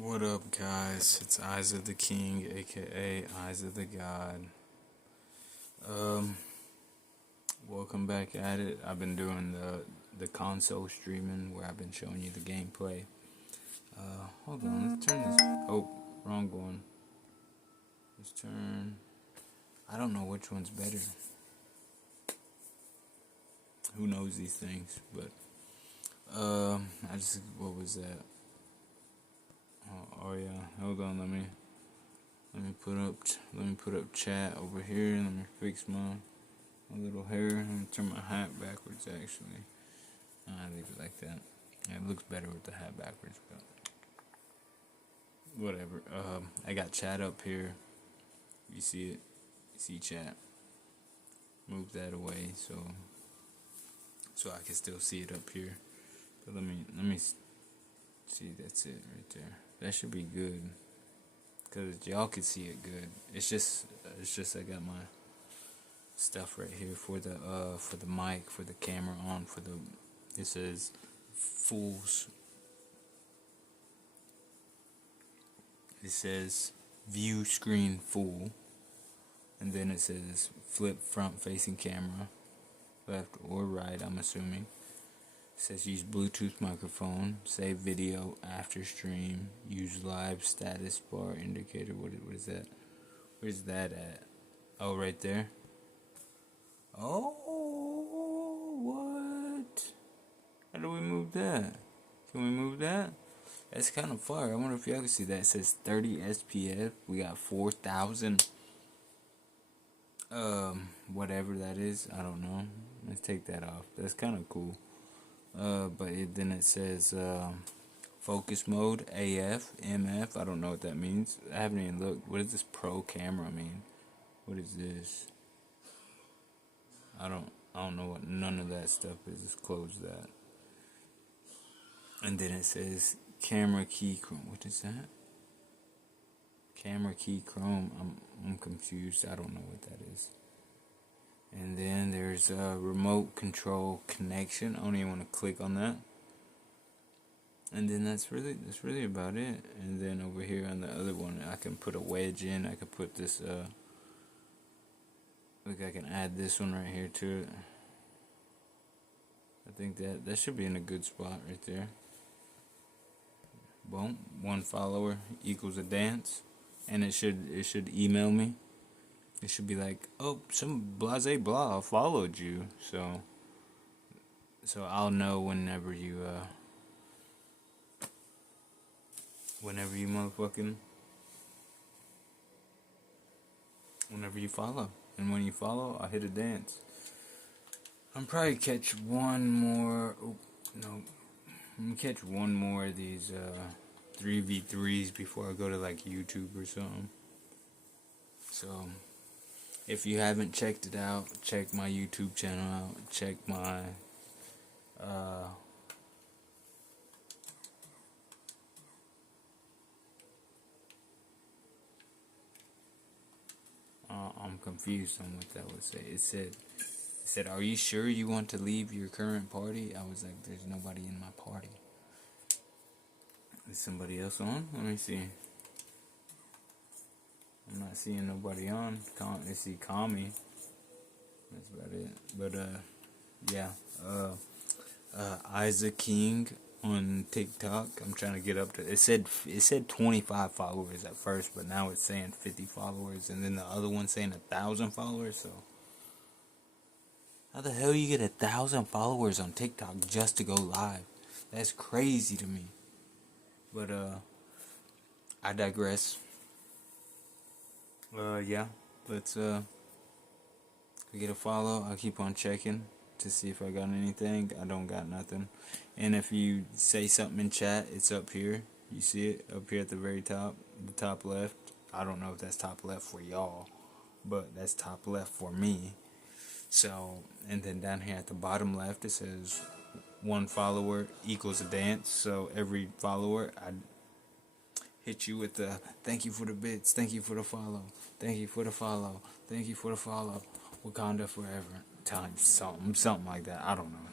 What up, guys? It's Eyes of the King, aka Eyes of the God. Um, Welcome back at it. I've been doing the console streaming where I've been showing you the gameplay. Hold on, let's turn this. Oh, wrong one. Let's turn. I don't know which one's better. Who knows these things? But what was that? Oh yeah. Hold on, let me put up chat over here. Let me fix my little hair. Let me turn my hat backwards. Actually, I leave it like that. Yeah, it looks better with the hat backwards, but whatever. I got chat up here. You see it? You see chat? Move that away so I can still see it up here. But let me see. That's it right there. That should be good. Cause y'all can see it good. It's just I got my stuff right here for the mic, for the camera on, it says fools. It says view screen full, and then it says flip front facing camera, left or right, I'm assuming. It says use Bluetooth microphone, save video after stream, use live status bar indicator. What is that? Where's that at? Oh, right there. Oh, what? How do we move that? Can we move that? That's kind of far. I wonder if y'all can see that. It says 30 SPF. We got 4,000. Whatever that is. I don't know. Let's take that off. That's kind of cool. Then it says focus mode, AF, MF. I don't know what that means. I haven't even looked. What does this pro camera mean? What is this? I don't know what none of that stuff is. Just close that. And then it says camera key chrome. What is that? Camera key chrome. I'm confused. I don't know what that is. And then there's a remote control connection. I don't even want to click on that. And then that's really about it. And then over here on the other one, I can put a wedge in. I can put this look, I can add this one right here to it. I think that should be in a good spot right there. Boom. 1 follower equals a dance. And it should email me. It should be like, oh, some blase blah followed you. So I'll know whenever you whenever you follow. And when you follow, I'll hit a dance. I'm probably catch one more. Oh, no. I'm gonna catch one more of these 3v3s before I go to like YouTube or something. So if you haven't checked it out, check my YouTube channel out. Check my I'm confused on what that would say. It said, "Are you sure you want to leave your current party?" I was like, "There's nobody in my party." Is somebody else on? Let me see. I'm not seeing nobody on. I see Kami. That's about it. But yeah. Isaac King on TikTok. I'm trying to get up to. It said 25 followers at first, but now it's saying 50 followers, and then the other one saying 1,000 followers. So how the hell you get 1,000 followers on TikTok just to go live? That's crazy to me. But I digress. Yeah. Let's get a follow. I'll keep on checking to see if I got anything. I don't got nothing. And if you say something in chat, it's up here. You see it up here at the very top, the top left. I don't know if that's top left for y'all, but that's top left for me. So, and then down here at the bottom left, it says 1 follower equals a dance. So every follower, I hit you with the thank you for the bits, thank you for the follow, thank you for the follow, thank you for the follow, Wakanda forever, times something like that. I don't know.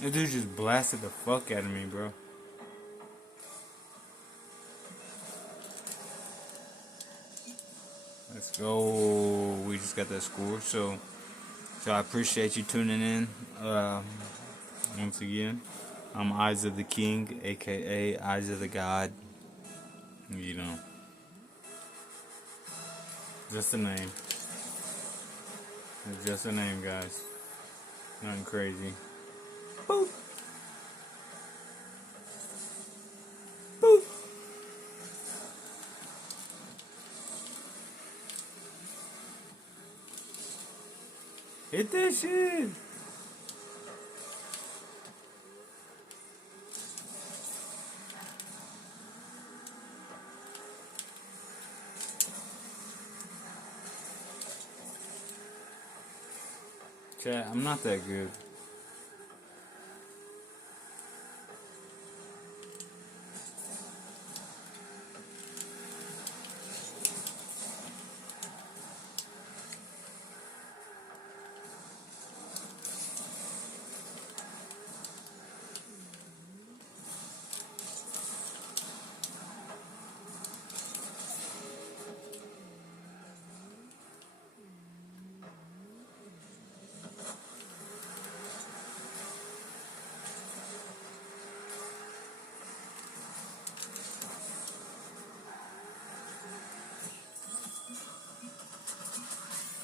This dude just blasted the fuck out of me, bro. Let's go. We just got that score. So I appreciate you tuning in. Once again, I'm Eyes of the King, aka Eyes of the God. You know, just a name. It's just a name, guys. Nothing crazy. Boop. Boop. Hit that shit. Chat, I'm not that good.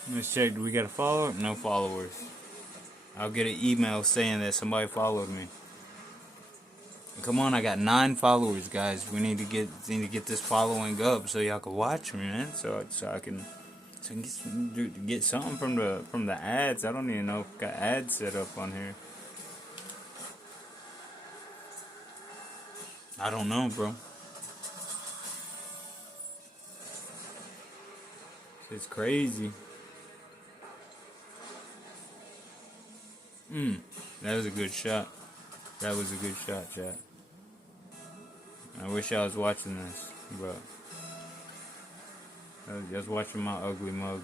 Let's check. Do we got a follower? No followers. I'll get an email saying that somebody followed me. Come on, I got 9 followers, guys. We need to get this following up so y'all can watch me, man. So I can get something from the ads. I don't even know if I got ads set up on here. I don't know, bro. It's crazy. That was a good shot. That was a good shot, chat. I wish I was watching this, but I was just watching my ugly mug.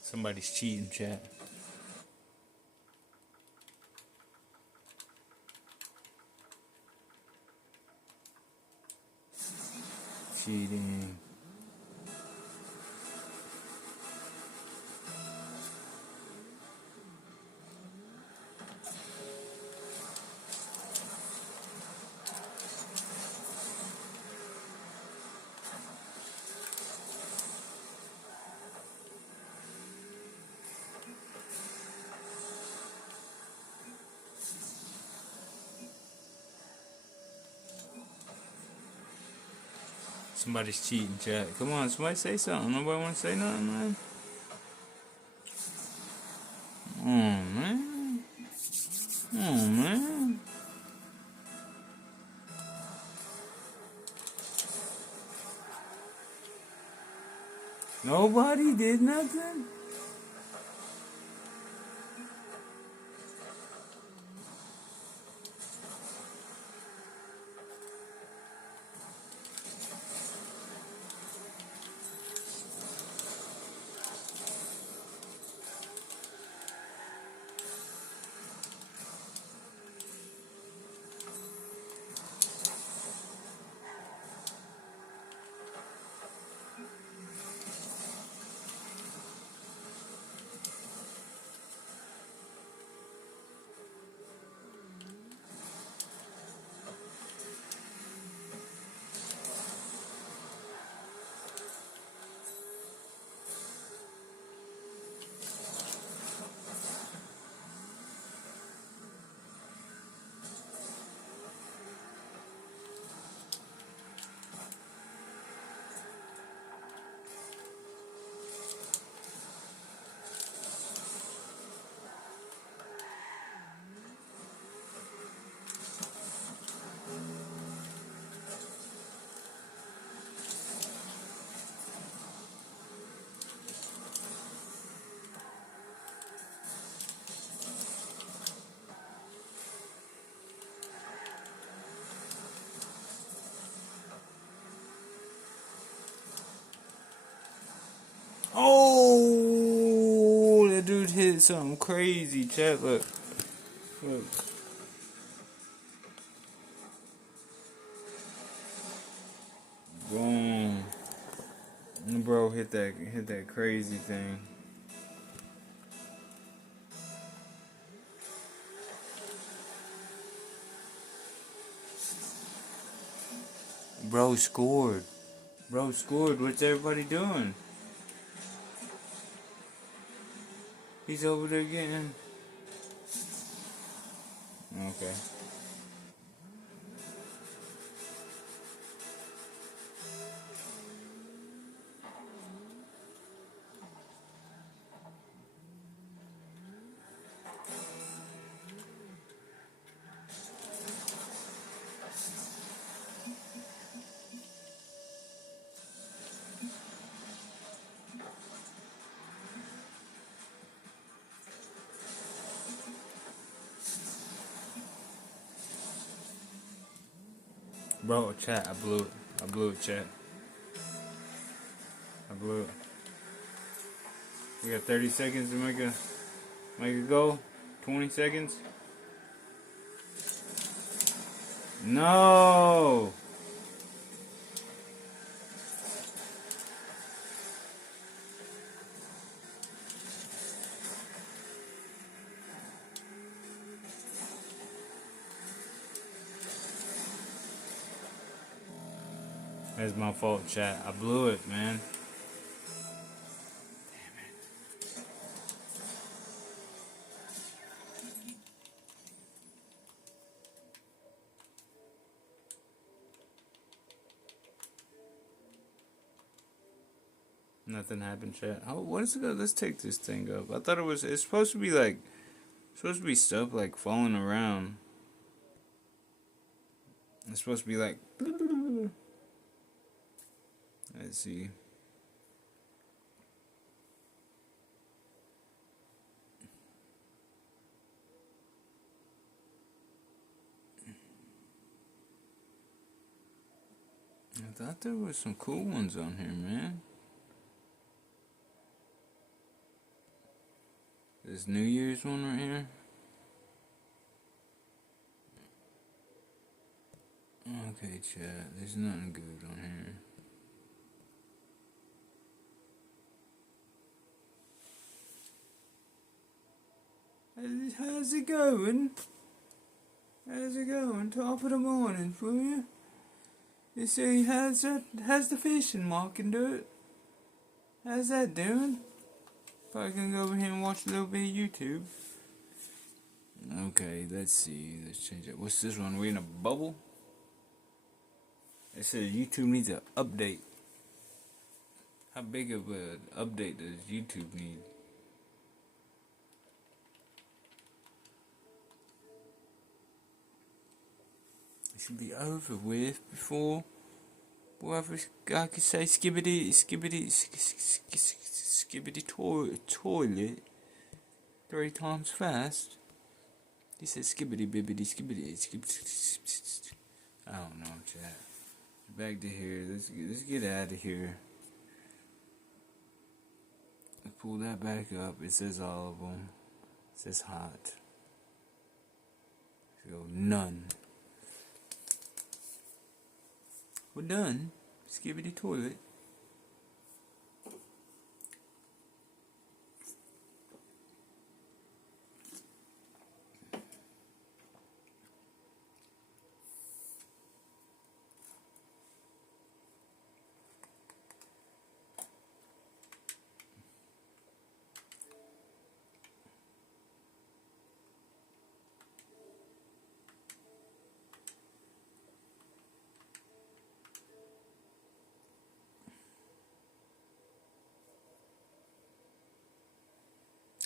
Somebody's cheating, chat. Cheating. Somebody's cheating, chat. Come on, somebody say something. Nobody want to say nothing, man. Oh, man. Oh, man. Nobody did nothing? Oh, that dude hit something crazy, chat. Look. Look. Boom. Bro hit that crazy thing. Bro scored. Bro scored. What's everybody doing? He's over there getting. Okay. Bro, chat, I blew it. I blew it, chat. I blew it. We got 30 seconds to make a go. 20 seconds. No! That's my fault, chat. I blew it, man. Nothing happened, chat. Oh, what is it? Let's take this thing up. I thought it's supposed to be like, supposed to be stuff like falling around. It's supposed to be like, let's see. I thought there was some cool ones on here, man. This New Year's one right here. Okay, chat. There's nothing good on here. How's it going? How's it going? Top of the morning for you. You see, how's the fishing market do it? How's that doing? If I can go over here and watch a little bit of YouTube. Okay, let's see. Let's change it. What's this one? We in a bubble? It says YouTube needs an update. How big of an update does YouTube need? It should be over with before whatever I could say skibbity toilet 3 times fast. He says skibbity bibbity skibbity skibbity. I don't know, chat. Back to here. Let's get out of here. Pull that back up. It says all of them. It says hot. So none. We're done. Skibbity toilet.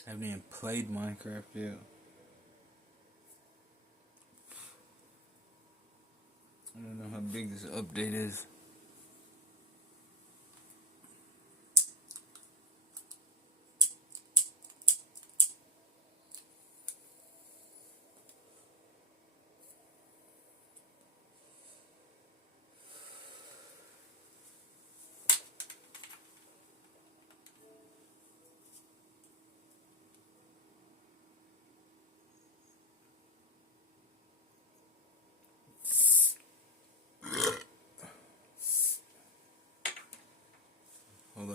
I haven't even played Minecraft yet. I don't know how big this update is.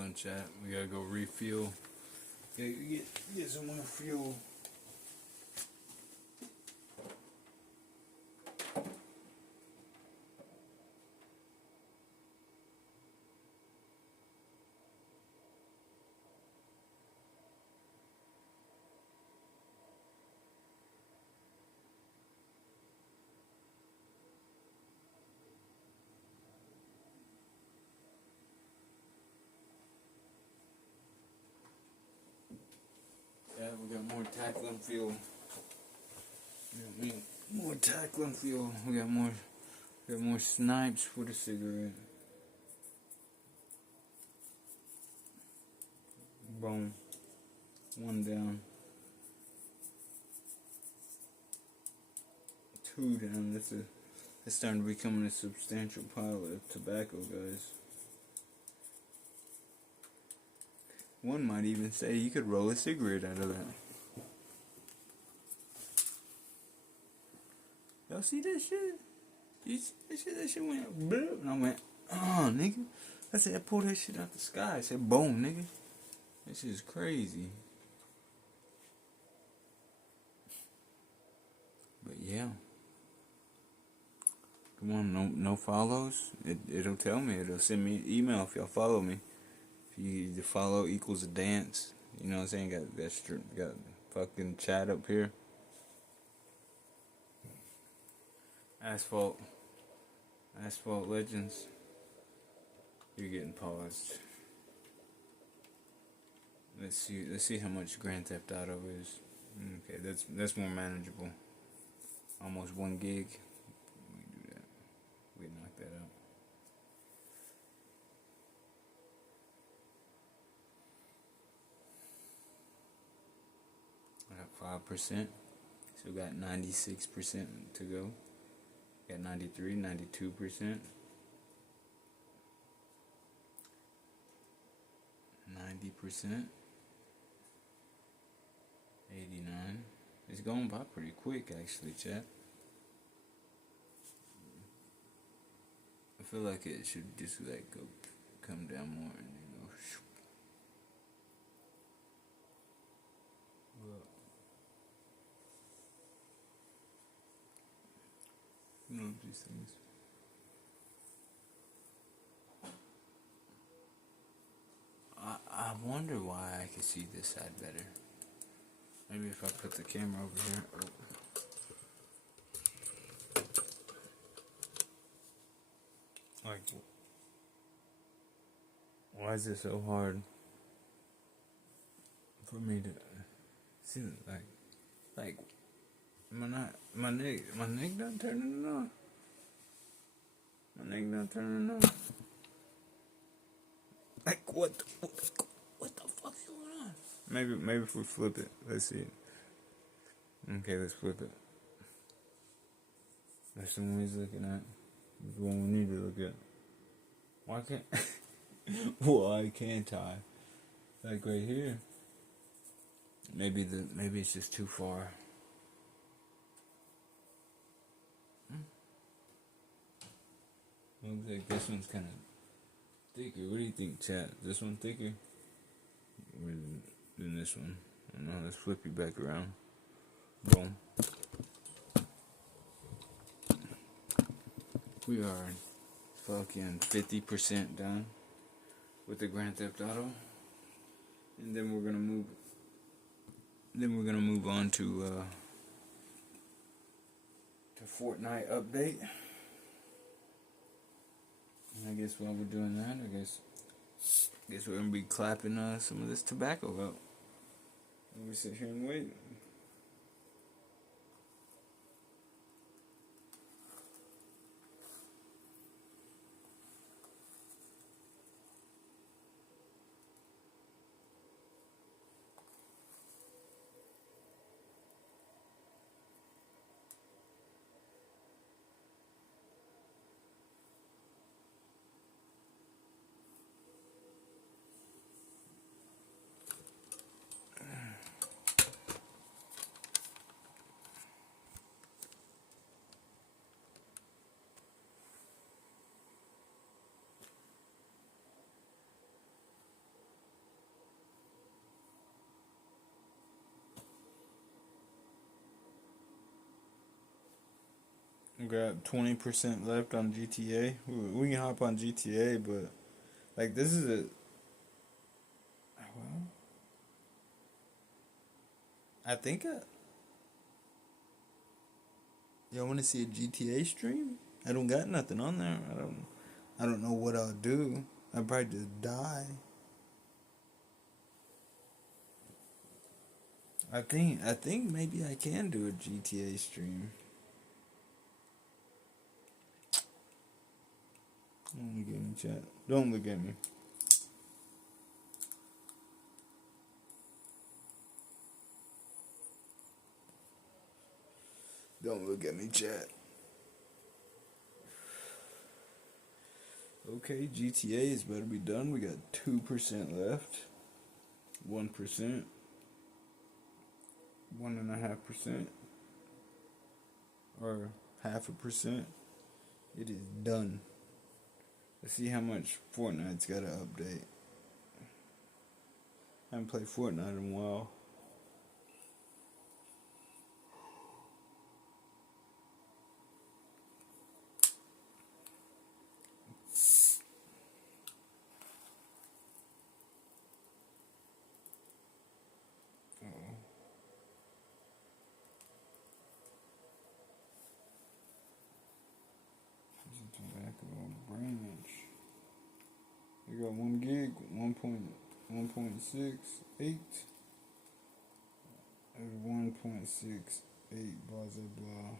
done, chat. We gotta go refuel. Get some more fuel. Yeah, we got more tackling fuel. More tackling fuel. We got more snipes for the cigarette. Boom. One down. Two down. That's starting to become a substantial pile of tobacco, guys. One might even say you could roll a cigarette out of that. Y'all see that shit? You see that shit? That shit went blip. And I went, oh, nigga. I said, I pulled that shit out the sky. I said, boom, nigga. That shit is crazy. But yeah. Come on, no follows. It'll tell me. It'll send me an email if y'all follow me. The follow equals a dance. You know what I'm saying? Got fucking chat up here. Asphalt Legends. You're getting paused. Let's see how much Grand Theft Auto is. Okay, that's more manageable. Almost 1 gig. We do that. We knock that out. I got 5%. Still got 96% to go. Got 93, 92%. 90%. 89. It's going by pretty quick, actually, chat. I feel like it should just come down more and go. You know these things. I wonder why I can see this side better. Maybe if I put the camera over here. Like, why is it so hard for me to see? Like, my neck not turning it on. My neck not turning on. Like, what the fuck's going on? Maybe if we flip it, let's see it. Okay, let's flip it. That's the one he's looking at. That's the one we need to look at. Why can't I? Like right here. Maybe it's just too far. Looks like this one's kind of thicker. What do you think, chat? This one thicker than this one? I don't know. Let's flip you back around. Boom. We are fucking 50% done with the Grand Theft Auto, and then we're gonna move. Then we're gonna move on to Fortnite update. And I guess while we're doing that, I guess we're gonna be clapping some of this tobacco out. And we sit here and wait. got 20% left on GTA. We can hop on GTA, but like this is a well. I think y'all want to see a GTA stream? I don't got nothing on there. I don't know what I'll do. I'll probably just die. I think maybe I can do a GTA stream. Don't look at me, chat. Don't look at me. Don't look at me, chat. Okay, GTA is about to be done. We got 2% left. 1%. 1.5%. Or 0.5%. It is done. Let's see how much Fortnite's got to update. I haven't played Fortnite in a while. Branch. We got 1 gig, 1.68, and 1.68, blah blah blah.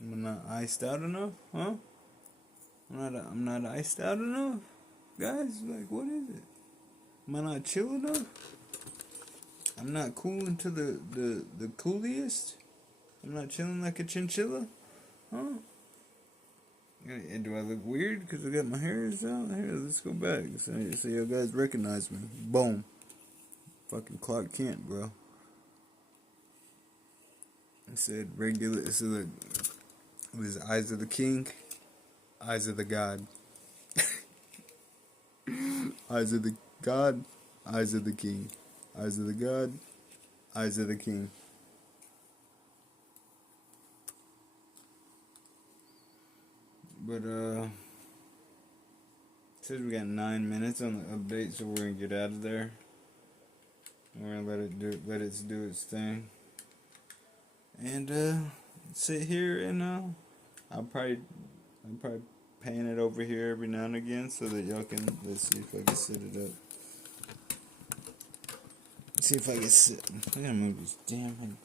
I'm not iced out enough, huh? I'm not iced out enough, guys. Like, what is it? Am I not chill enough? I'm not cooling to the coolest. I'm not chilling like a chinchilla, huh? And do I look weird because I got my hairs out? Here, let's go back. So you guys recognize me. Boom. Fucking Clark Kent, bro. I said regular. So look, it was eyes of the king, eyes of the god, eyes of the god, eyes of the king, eyes of the god, eyes of the king. But says we got 9 minutes on the update, so we're gonna get out of there. We're gonna let it do its thing, and sit here and I'm probably pan it over here every now and again so that y'all can. Let's see if I can set it up. See if I can sit. I gotta move this damn thing.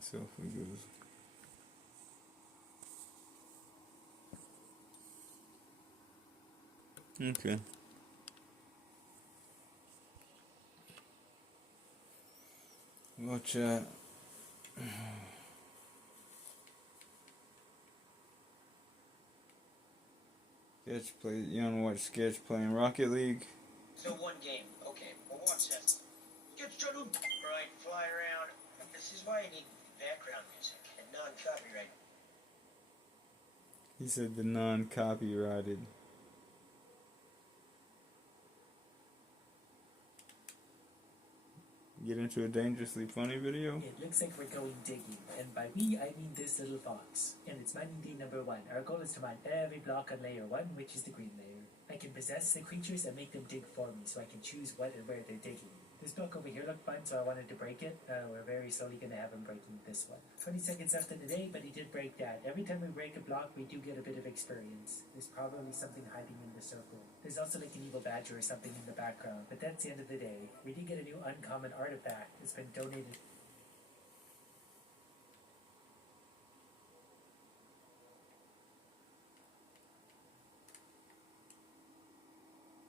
So if we go. Okay. Watch out. Sketch play. You wanna watch Sketch playing Rocket League? So one game. Okay, well watch this. Get started. Right, fly around. This is why you need background music and non-copyright. He said the non-copyrighted. Get into a dangerously funny video? It looks like we're going digging, and by we I mean this little fox. And it's mining day number 1. Our goal is to mine every block on layer 1, which is the green layer. I can possess the creatures and make them dig for me, so I can choose what and where they're digging. This block over here looked fun, so I wanted to break it. We're very slowly going to have him breaking this one. 20 seconds left in the day, but he did break that. Every time we break a block, we do get a bit of experience. There's probably something hiding in the circle. There's also like an evil badger or something in the background, but that's the end of the day. We did get a new uncommon artifact. It's been donated.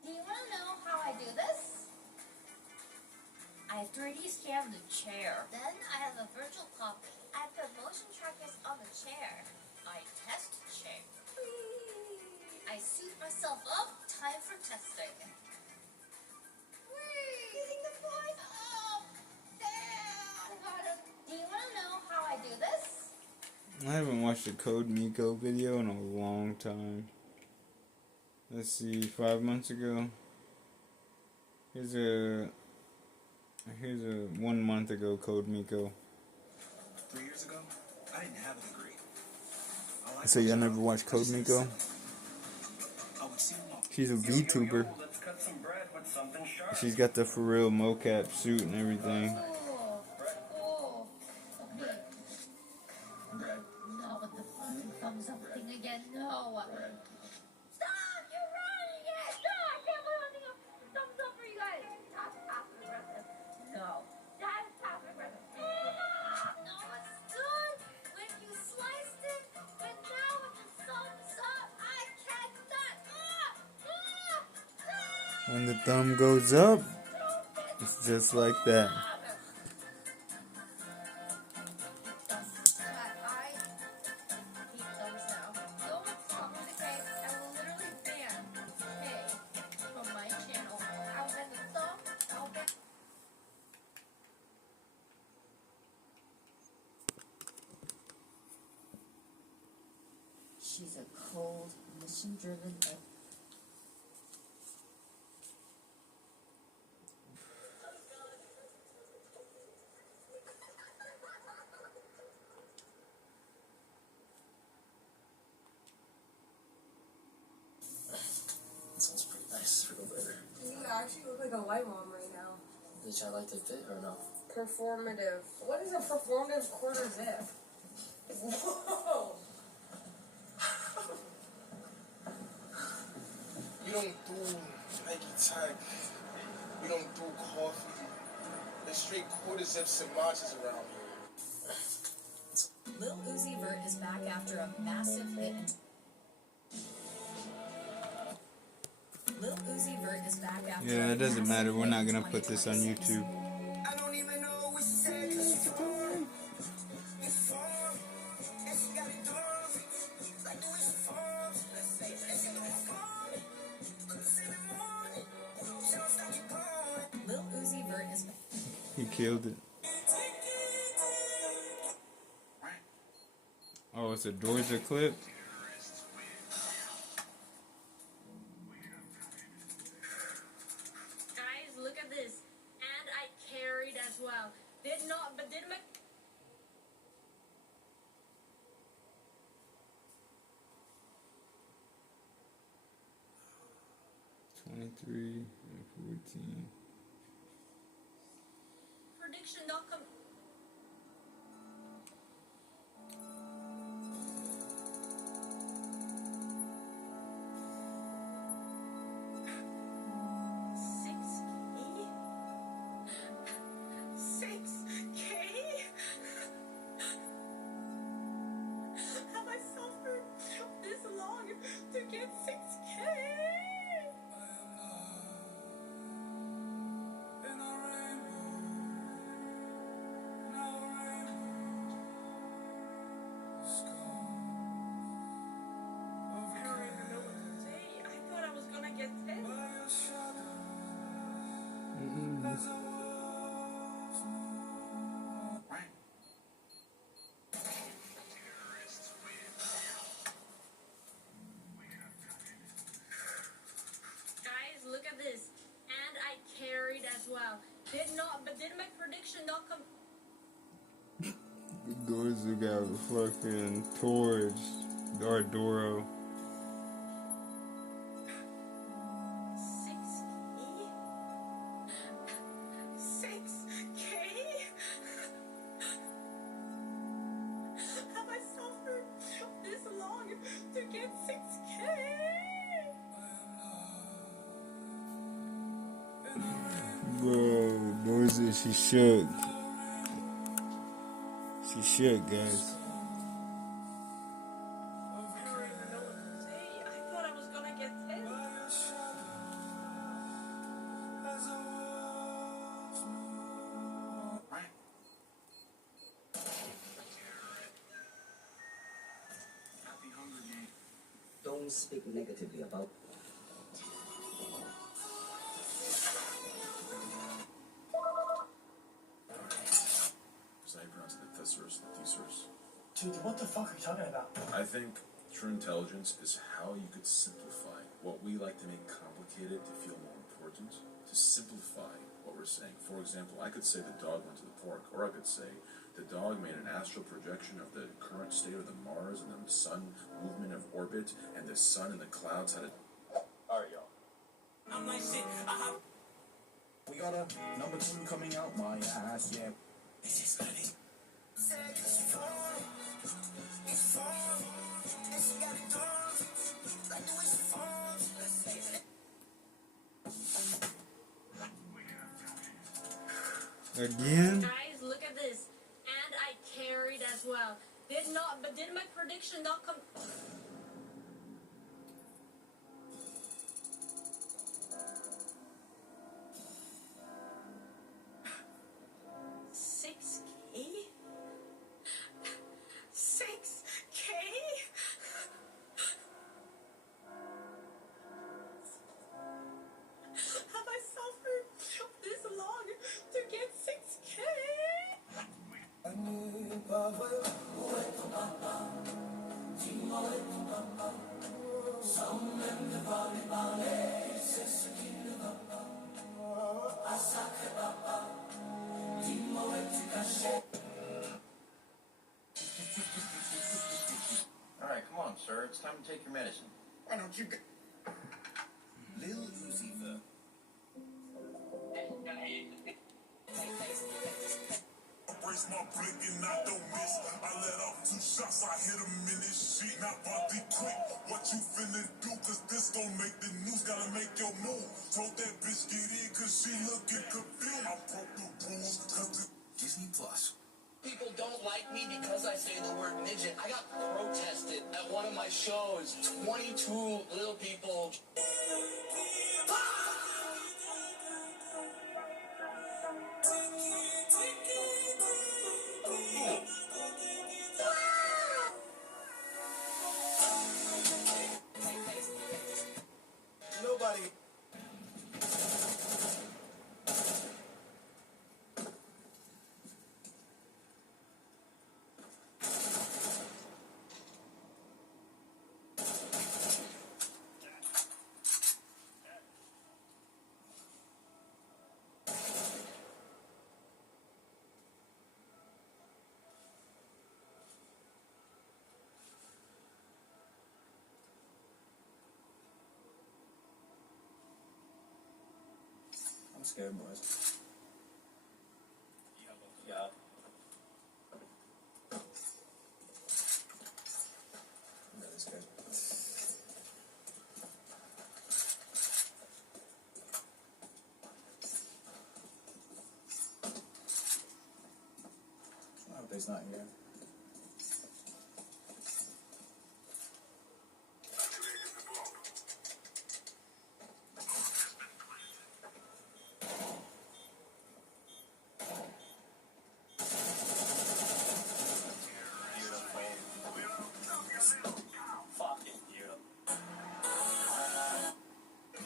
Do you want to know how I do this? I 3D scanned the chair. Then I have a virtual copy. I put motion trackers on the chair. I test chair. I suit myself up. Time for testing. Getting the point up. Down. Do you want to know how I do this? I haven't watched a Code Miko video in a long time. Let's see, 5 months ago. Here's a 1 month ago Code Miko. 3 years ago, I didn't have a degree. So y'all never watched Code Miko? She's a VTuber. She's got the for real mocap suit and everything. Oh. Okay. Not with the fucking thumbs up thing again. No. Stop! You're running it! Stop! I can't believe I'm thinking of thumbs up for you guys. That's passive aggressive. No. That is passive aggressive. No, it's good when you sliced it, but now with the thumbs up, I can't When the thumb goes up, it's just like that. She's a cold, mission-driven. Sounds pretty nice for the liver. You actually look like a white mom right now. Did y'all like the fit or no? Performative. What is a performative quarter zip? Whoa! We don't do Nike Tech. We don't do coffee. There's straight quarter zips and matches around here. Lil Uzi Vert is back after a massive hit. Lil Uzi Vert is back after Yeah, it doesn't matter. We're not gonna put this on YouTube. I don't even know which side it's for. It's for. And she got it done. Like the way she falls. And she know it's fun. Couldn't say the morning. Just like it gone. Lil Uzi Vert is He killed it. Oh, it's a Doja clip? Guys, look at this. And I carried as well. Didn't make... 23 and 14. Prediction not come... Look at this. And I carried as well. Didn't my prediction not come... Doja got fucking Torch, or Doro. 6K? Have I suffered this long to get 6K? Bro, Doja, she shook. She shook, guys. I don't even know what to say. I thought I was gonna get 10. don't speak negatively about. Is that how you pronounce it? The thesaurus, the thesaurus? Dude, what the fuck are you talking about? I think true intelligence is how you could simplify what we like to make complicated to feel more important, to simplify what we're saying. For example, I could say the dog went to the park, or I could say the dog made an astral projection of the current state of the Mars and the sun movement of orbit, and the sun and the clouds had a... Alright, y'all. I'm like shit, We got a number 2 coming out, my ass, yeah. Again? Guys, look at this. And I carried as well. Did my prediction not come? Alright, come on, sir. It's time to take your medicine. Why don't you Lil Uzi Vert. Brace my blick and I don't miss. I let off 2 shots, I hit him in his shit. Not body quick. What you finna do? Cause this gon' make the news. Gotta make your move. Told that bitch get in cause she looking confused. I broke the rules cause the Disney Plus. People don't like me because I say the word midget. I got protested at one of my shows. 22 little people. Nobody. I'm scared, boys. Yeah. I'm really scared. I hope he's not here.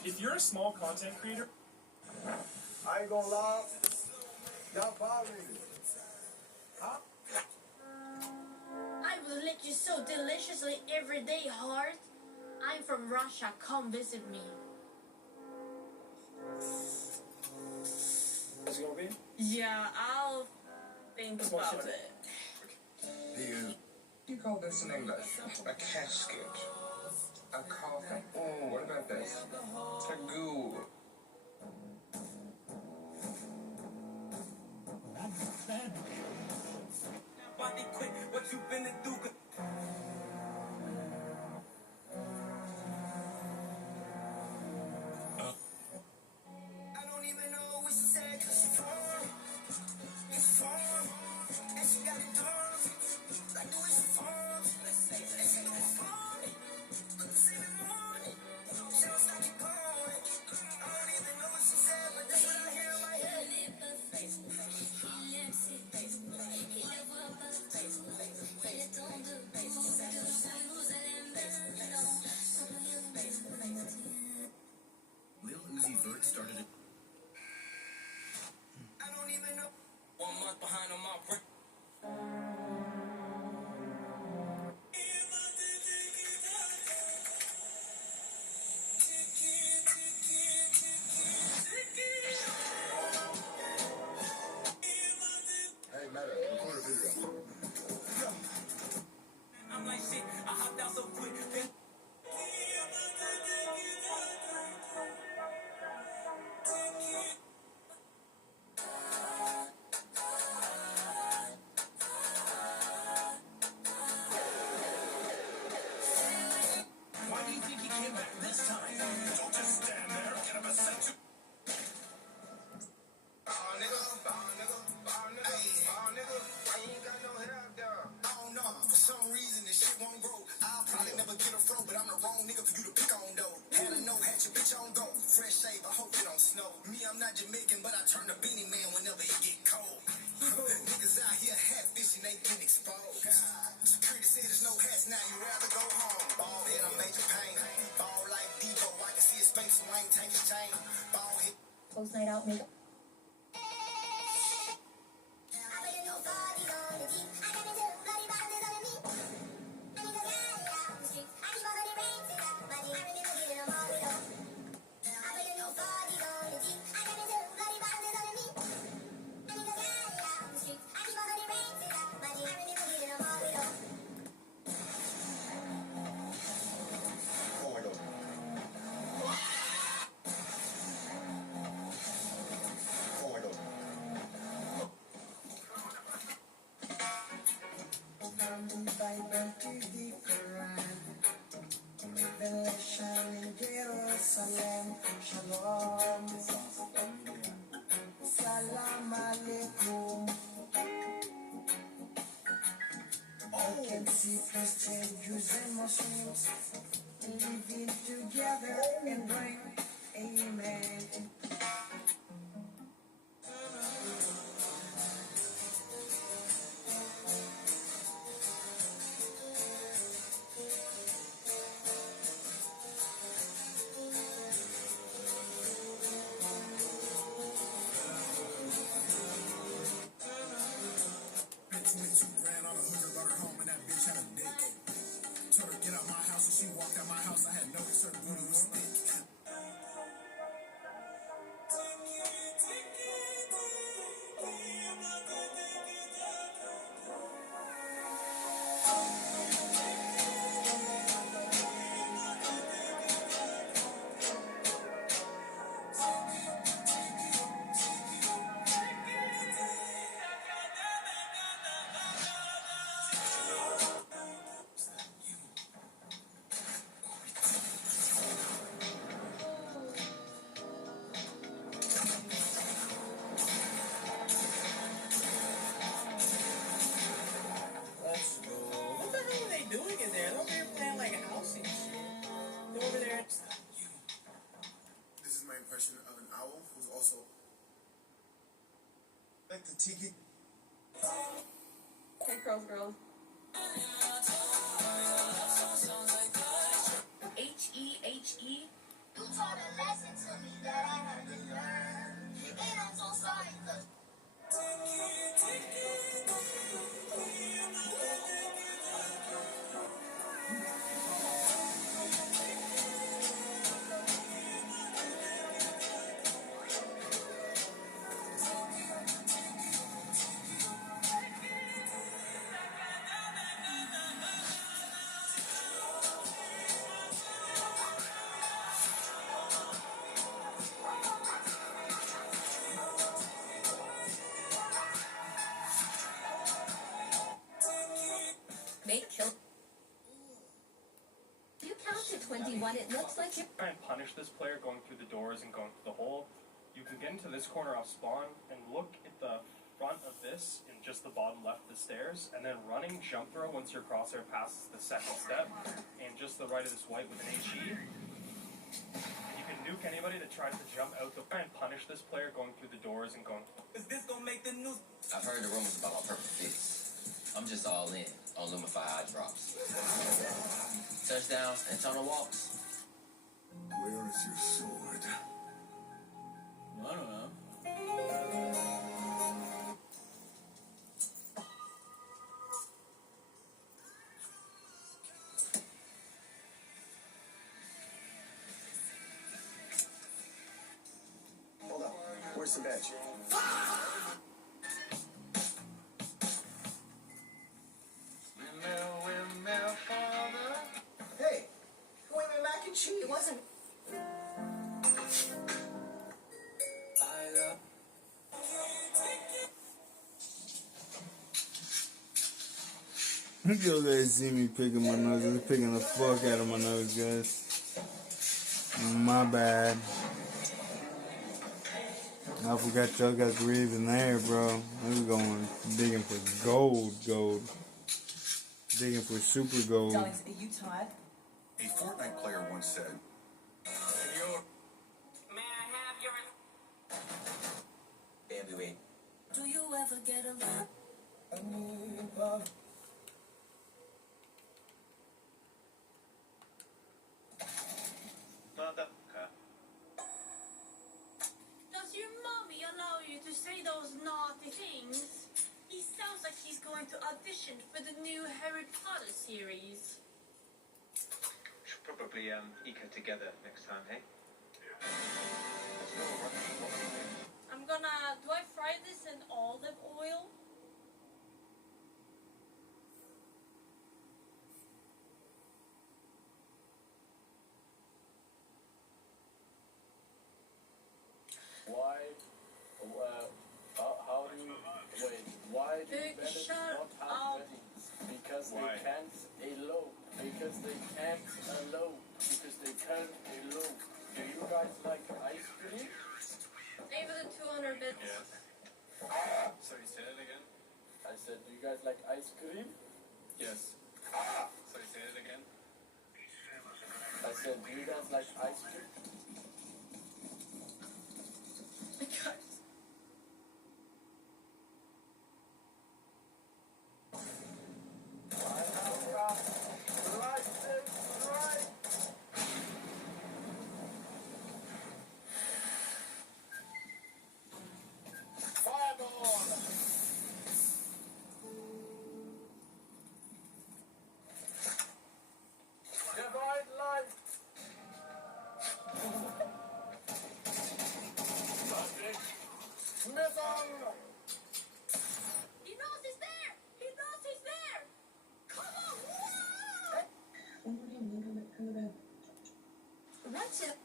If you're a small content creator, I ain't gonna lie, y'all follow me. Huh? I will lick you so deliciously every day, heart. I'm from Russia. Come visit me. is it gonna be? Yeah, I'll think Let's watch about it. it. You call this in English? A casket. A coffin. Oh, what about this? A ghoul. body quick. What you finna do? I don't even know what she said, cause she phone. It's phone. And she got it done. Like the way she phone. And she know it's phone. Look the same in the morning. She don't stop keep going. I don't even know what she said, but that's what I hear in my head. Vert started it. I don't even know. 1 month behind on my break. Hey, Meta, record a video. I'm like shit, I hopped out so quick. Why do you think he came back this time? Don't just stand there. Get him a sense of... I don't know. For some reason, this shit won't grow. I'll probably never get a fro, but I'm the wrong nigga for you to pick on, though. Had a no hat, your bitch on go. Fresh shave, I hope it don't snow. Me, I'm not Jamaican, but I turn the beanie man whenever it get cold. Niggas out here hat fishing, they get exposed. Security said there's no hats now, you rather go home. Ball head, I'm major pain. Ball like Devo, I can see his face, so I ain't take his chain. Ball head. Close night out, make Oh my god. Oh my god. From the Bible to the Quran, Revelation in Jerusalem, Shalom, Salam Alaikum. I can see Christians, Jews and Muslims living together and bring amen. Spent 22 grand on a hooker, brought her home, and that bitch had a dick. Told her get out my house, and she walked out my house. I had noticed her booty was thick. Let's go. What the hell are they doing in there? They're over here playing like house and shit. They're over there. This is my impression of an owl who's also like the tiki. Hey, girls, girls. H-E-H-E. You taught a lesson to me that I had to learn. And I'm so sorry, 'cause Make kill. You count to 21, it looks like you're... Try and punish this player going through the doors and going through the hole. You can get into this corner off spawn and look at the front of this in just the bottom left of the stairs, and then running jump throw once your crosshair passes the second step, and just the right of this white with an HE. And you can nuke anybody that tries to jump out the... Try and punish this player going through the doors and going... Is this gonna make the news? I've heard the rumors about my perfect fits. I'm just all in on Lumify eye drops. Touchdowns and tunnel walks. Where is your sword? Where's the bench? Hey, who ate my mac and cheese? It wasn't. You guys see me picking my nose. I'm picking the fuck out of my nose, guys. My bad. I forgot y'all guys were even there, bro. We were going digging for gold. Digging for super gold. Darlings, are you tired? A Fortnite player once said, May I have your... Bambi, wait. Do you ever get along? Motherfucker. Does your mommy allow you to say those naughty things? He sounds like he's going to audition for the new Harry Potter series. Should probably eco together next time, hey? I'm gonna... Do I fry this in olive oil? Why? How do you wait? Why do Big Venice shut not have up. weddings? Because Why? they can't elope. Because they can't elope. Because they can't elope. Do you guys like ice cream? Maybe the 200 bits. Yes. Sorry, say that again. I said, do you guys like ice cream? Yes. Sorry, say it again. I said, do you guys like ice cream? Divine light! Missile! He knows he's there! He knows he's there! Come on! What's it?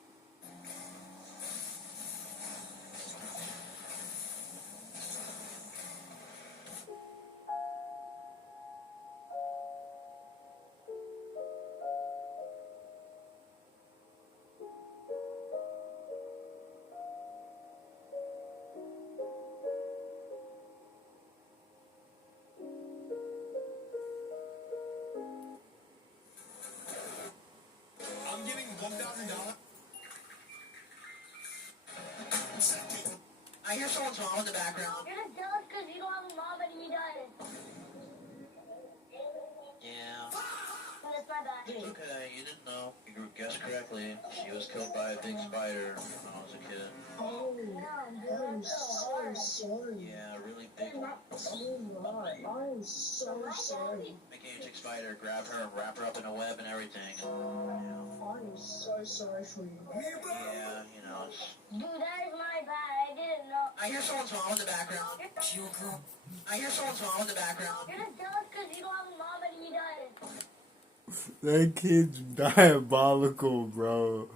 I'm getting $1,000. I hear someone's mom in the background. You're just jealous because you don't have a mom and he does. Yeah. That's my bad. Okay, you didn't know. You guessed correctly. She was killed by a big spider when I was a kid. Oh, I'm so sorry. Yeah, a really big one. I'm so sorry. Big gigantic spider, grab her and wrap her up in a web and everything. I'm so sorry for you. Yeah, you know. Dude, that is my bad. I didn't know. I hear someone's mom in the background. I hear someone's mom in the background. You're just jealous because you don't have a mom and he does. That kid's diabolical, bro.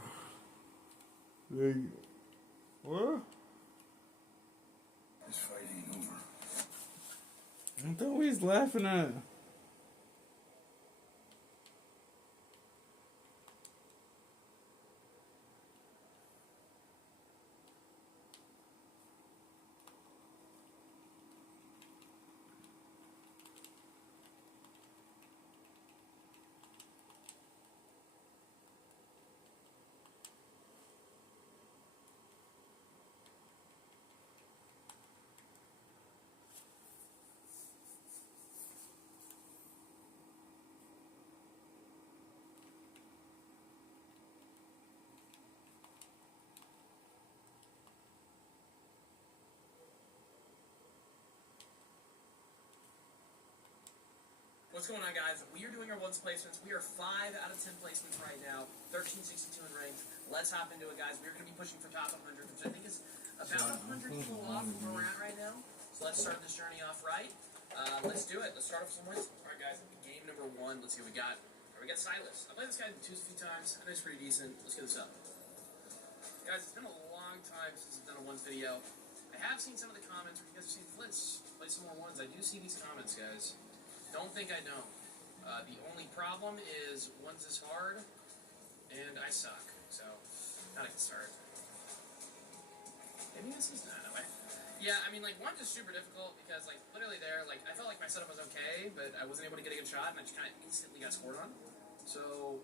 Like, what? This fight ain't over. I thought we was laughing at. What's going on, guys? We are doing our ones placements. We are 5 out of 10 placements right now. 1362 in range. let's hop into it, guys. We're going to be pushing for top 100, which I think is about 100 people off from where we're at right now. So let's start this journey off right. Let's do it. Let's start off with some wins. All right, guys. Game number 1. Let's see what we got. We got Silas. I played this guy in 2 a few times. I know he's pretty decent. Let's get this up. Guys, it's been a long time since I've done a ones video. I have seen some of the comments where you guys have seen Flint's play some more ones. I do see these comments, guys. Don't think I don't. The only problem is ones is hard, and I suck. So, not a good start. Maybe this is not. No way. Yeah, I mean, like, ones is super difficult because, like, literally there, like, I felt like my setup was okay, but I wasn't able to get a good shot, and I just kind of instantly got scored on. So,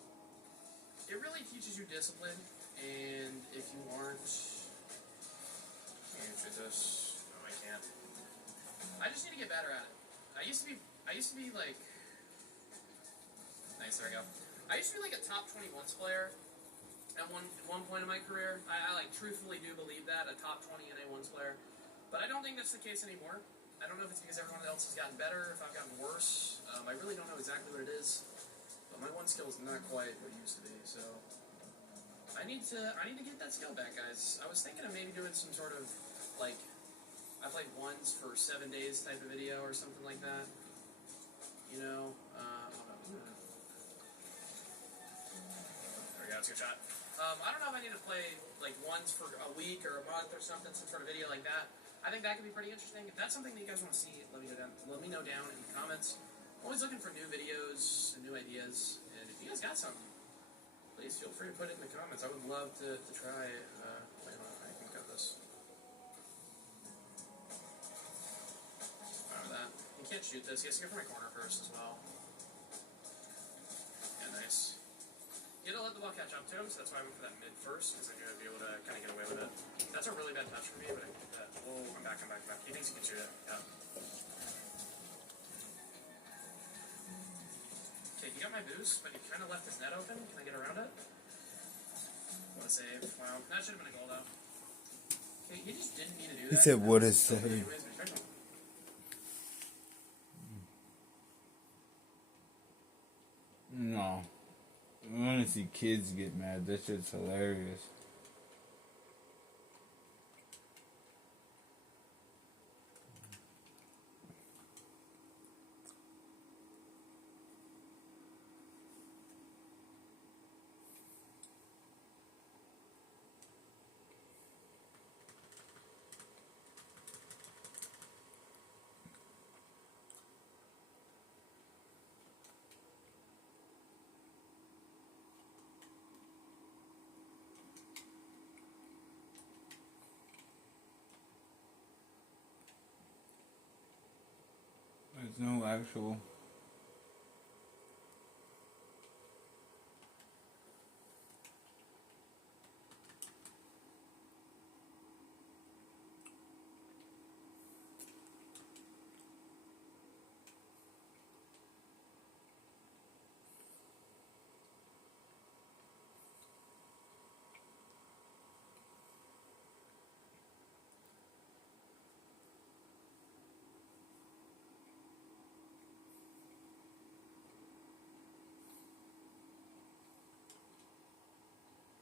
it really teaches you discipline, and if you aren't... Can't answer this. No, I can't. I just need to get better at it. I used to be like... Nice, there we go. I used to be like a top 20 once player at one point in my career. I like truthfully do believe that, a top 20 NA once player. But I don't think that's the case anymore. I don't know if it's because everyone else has gotten better, if I've gotten worse. I really don't know exactly what it is. But my one skill is not quite what it used to be, so I need to get that skill back, guys. I was thinking of maybe doing some sort of like I played ones for 7 days type of video or something like that. You know, there we go, it's a good shot. I don't know if I need to play like ones for a week or a month or something, some sort of video like that. I think that could be pretty interesting. If that's something that you guys want to see, let me know down in the comments. I'm always looking for new videos and new ideas, and if you guys got something, please feel free to put it in the comments. I would love to try. Wait on, I can cut this. Remember that. You can't shoot this. You have to go for my corner first as well. Yeah, nice. You gotta let the ball catch up to him, so that's why I went for that mid first, because I'm gonna be able to kind of get away with it. That's a really bad touch for me, but I can get that. Oh, I'm back. He thinks he can shoot it. Yeah. Okay, he got my boost, but he kind of left his net open. Can I get around it? What a save. Wow. That should have been a goal, though. Okay, he just didn't need to do that. He said, what a save. No. I want to see kids get mad. That shit's hilarious. There's no actual...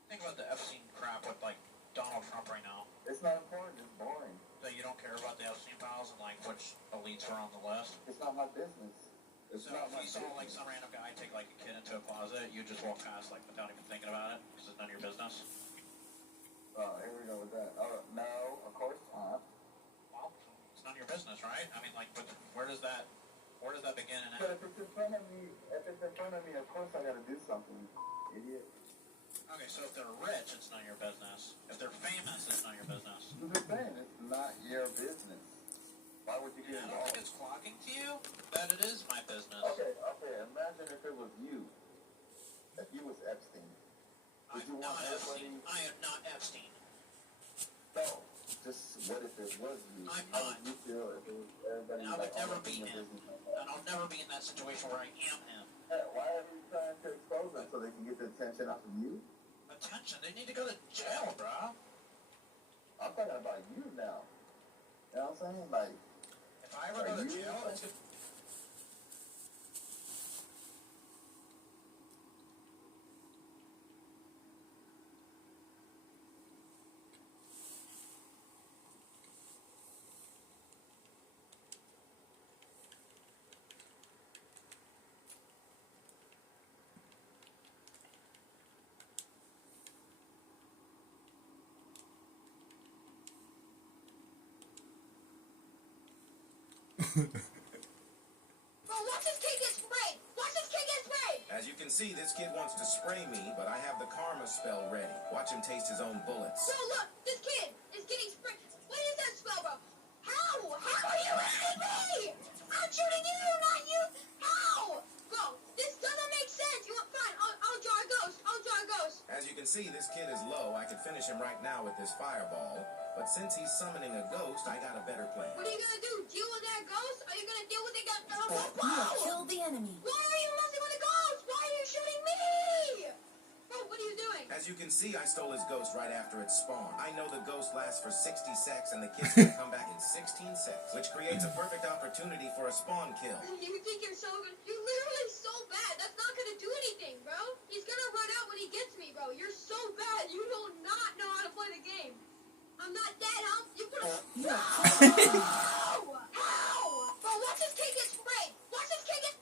Think about the Epstein crap with like Donald Trump right now. It's not important. It's boring. So you don't care about the Epstein files and like which elites are on the list. It's not my business. It's so not if my you saw business. like some random guy take like a kid into a closet, you just walk past like without even thinking about it because it's none of your business. Oh, here we go with that. No, of course not. Well, it's none of your business, right? I mean, like, but where does that begin and end? But if it's in front of me, of course I gotta do something, idiot. Okay, so if they're rich, it's none of your business. If they're famous, it's none of your business. I'm just saying, it's not your business. Why would you get I don't involved? think it's flocking to you that it is my business. Okay, imagine if it was you. If you was Epstein. Would you want everybody... I am not Epstein. No, just what if it was you? I'm How not. would you feel if it was everybody I would like, never oh, be your him. business? And I'll never be in that situation where I am him. Hey, why are you trying to expose them so they can get the attention off of you? Attention, they need to go to jail, bro. I'm talking about you now. You know what I'm saying? Like, if I ever go to jail, it's just... Bro, watch this kid get sprayed! Watch this kid get sprayed! As you can see, this kid wants to spray me, but I have the karma spell ready. Watch him taste his own bullets. Bro, look! This kid is getting sprayed. What is that spell, bro? How? How are you hitting me? I'm shooting you, not you! How? Bro, this doesn't make sense. You want fine? I'll draw a ghost. I'll draw a ghost. As you can see, this kid is low. I could finish him right now with this fireball. But since he's summoning a ghost, I got a better plan. What are you gonna do? Deal with that ghost? Are you gonna deal with it? Kill the enemy. Why are you messing with the ghost? Why are you shooting me? Bro, what are you doing? As you can see, I stole his ghost right after it spawned. I know the ghost lasts for 60 seconds, and the kid's gonna come back in 16 seconds, which creates a perfect opportunity for a spawn kill. You think you're so good? You're literally so bad. That's not gonna do anything, bro. He's gonna run out when he gets me, bro. You're so bad. You do not know how to play the game. I'm not dead, huh? You put a... No! How? Bro, watch this kid get sprayed. Watch this kid get...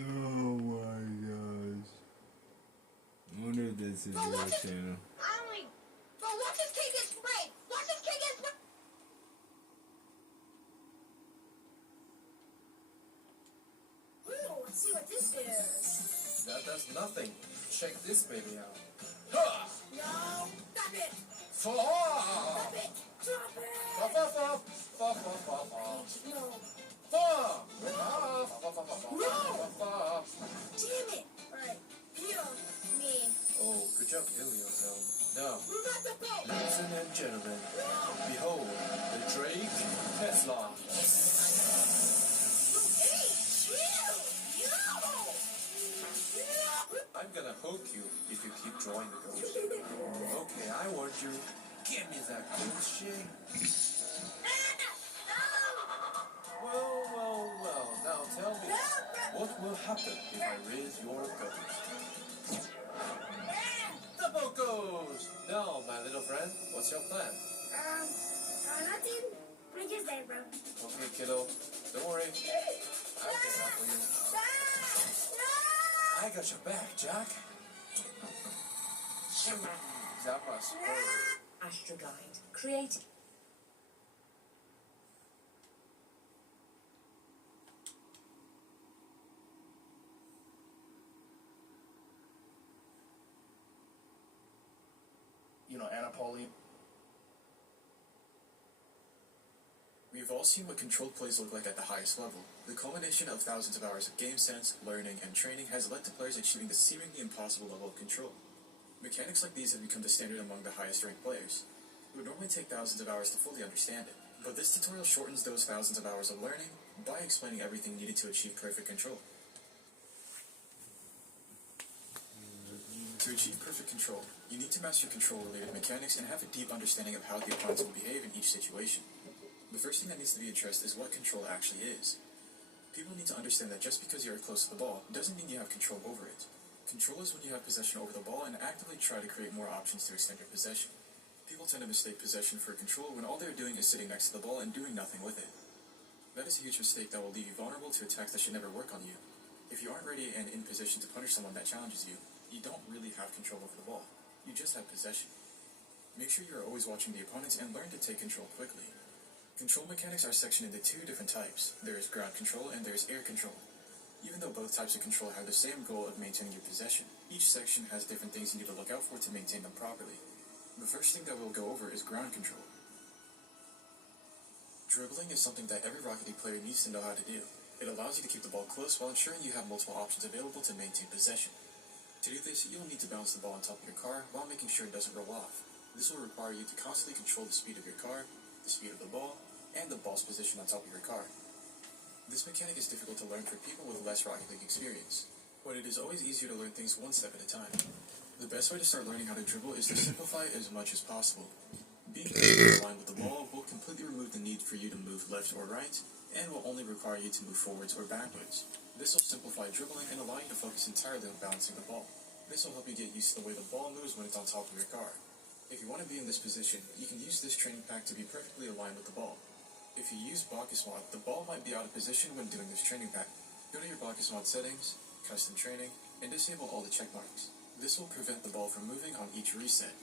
Oh my gosh. I wonder if this is your channel. Bro, watch this kid get sprayed. Watch this kid get sprayed. Ooh, let's see what this is. That does nothing. Check this baby out. No, stop it. Stop Stop it. Stop it. No. Damn it. Alright, heal me. Oh, good job healing yourself. Now, Move out the boat. ladies and gentlemen, behold the Drake Tesla. Hey, chill. I'm gonna hook you if you keep drawing the ghost. Okay, I warned you. Give me that ghost shit. Well. Now tell me, what will happen if I raise your ghost? The boat goes! Now, my little friend, what's your plan? Nothing. We just there, bro. Okay, kiddo, don't worry. I can help you. I got your back, Jack. That must hurt. Astroglide. Created. You know, Anapoli. We've all seen what controlled plays look like at the highest level. The culmination of thousands of hours of game sense, learning, and training has led to players achieving the seemingly impossible level of control. Mechanics like these have become the standard among the highest ranked players. It would normally take thousands of hours to fully understand it, but this tutorial shortens those thousands of hours of learning by explaining everything needed to achieve perfect control. To achieve perfect control, you need to master control-related mechanics and have a deep understanding of how the opponents will behave in each situation. The first thing that needs to be addressed is what control actually is. People need to understand that just because you are close to the ball doesn't mean you have control over it. Control is when you have possession over the ball and actively try to create more options to extend your possession. People tend to mistake possession for control when all they're doing is sitting next to the ball and doing nothing with it. That is a huge mistake that will leave you vulnerable to attacks that should never work on you. If you aren't ready and in position to punish someone that challenges you, you don't really have control over the ball. You just have possession. Make sure you are always watching the opponents and learn to take control quickly. Control mechanics are sectioned into two different types. There is ground control and there is air control. Even though both types of control have the same goal of maintaining your possession, each section has different things you need to look out for to maintain them properly. The first thing that we'll go over is ground control. Dribbling is something that every Rocket League player needs to know how to do. It allows you to keep the ball close while ensuring you have multiple options available to maintain possession. To do this, you'll need to bounce the ball on top of your car while making sure it doesn't roll off. This will require you to constantly control the speed of your car, the speed of the ball, and the ball's position on top of your car. This mechanic is difficult to learn for people with less Rocket League experience, but it is always easier to learn things one step at a time. The best way to start learning how to dribble is to simplify as much as possible. Being in line with the ball will completely remove the need for you to move left or right, and will only require you to move forwards or backwards. This will simplify dribbling and allow you to focus entirely on balancing the ball. This will help you get used to the way the ball moves when it's on top of your car. If you want to be in this position, you can use this training pack to be perfectly aligned with the ball. If you use Bacchus Mod, the ball might be out of position when doing this training pack. Go to your Bacchus Mod settings, custom training, and disable all the check marks. This will prevent the ball from moving on each reset.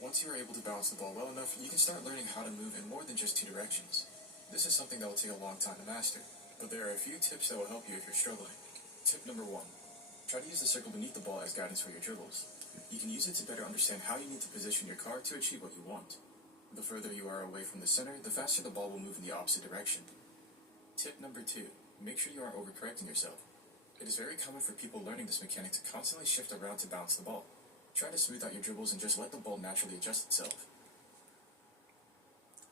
Once you are able to balance the ball well enough, you can start learning how to move in more than just two directions. This is something that will take a long time to master, but there are a few tips that will help you if you're struggling. Tip number 1. Try to use the circle beneath the ball as guidance for your dribbles. You can use it to better understand how you need to position your car to achieve what you want. The further you are away from the center, the faster the ball will move in the opposite direction. Tip number 2. Make sure you aren't overcorrecting yourself. It is very common for people learning this mechanic to constantly shift around to bounce the ball. Try to smooth out your dribbles and just let the ball naturally adjust itself.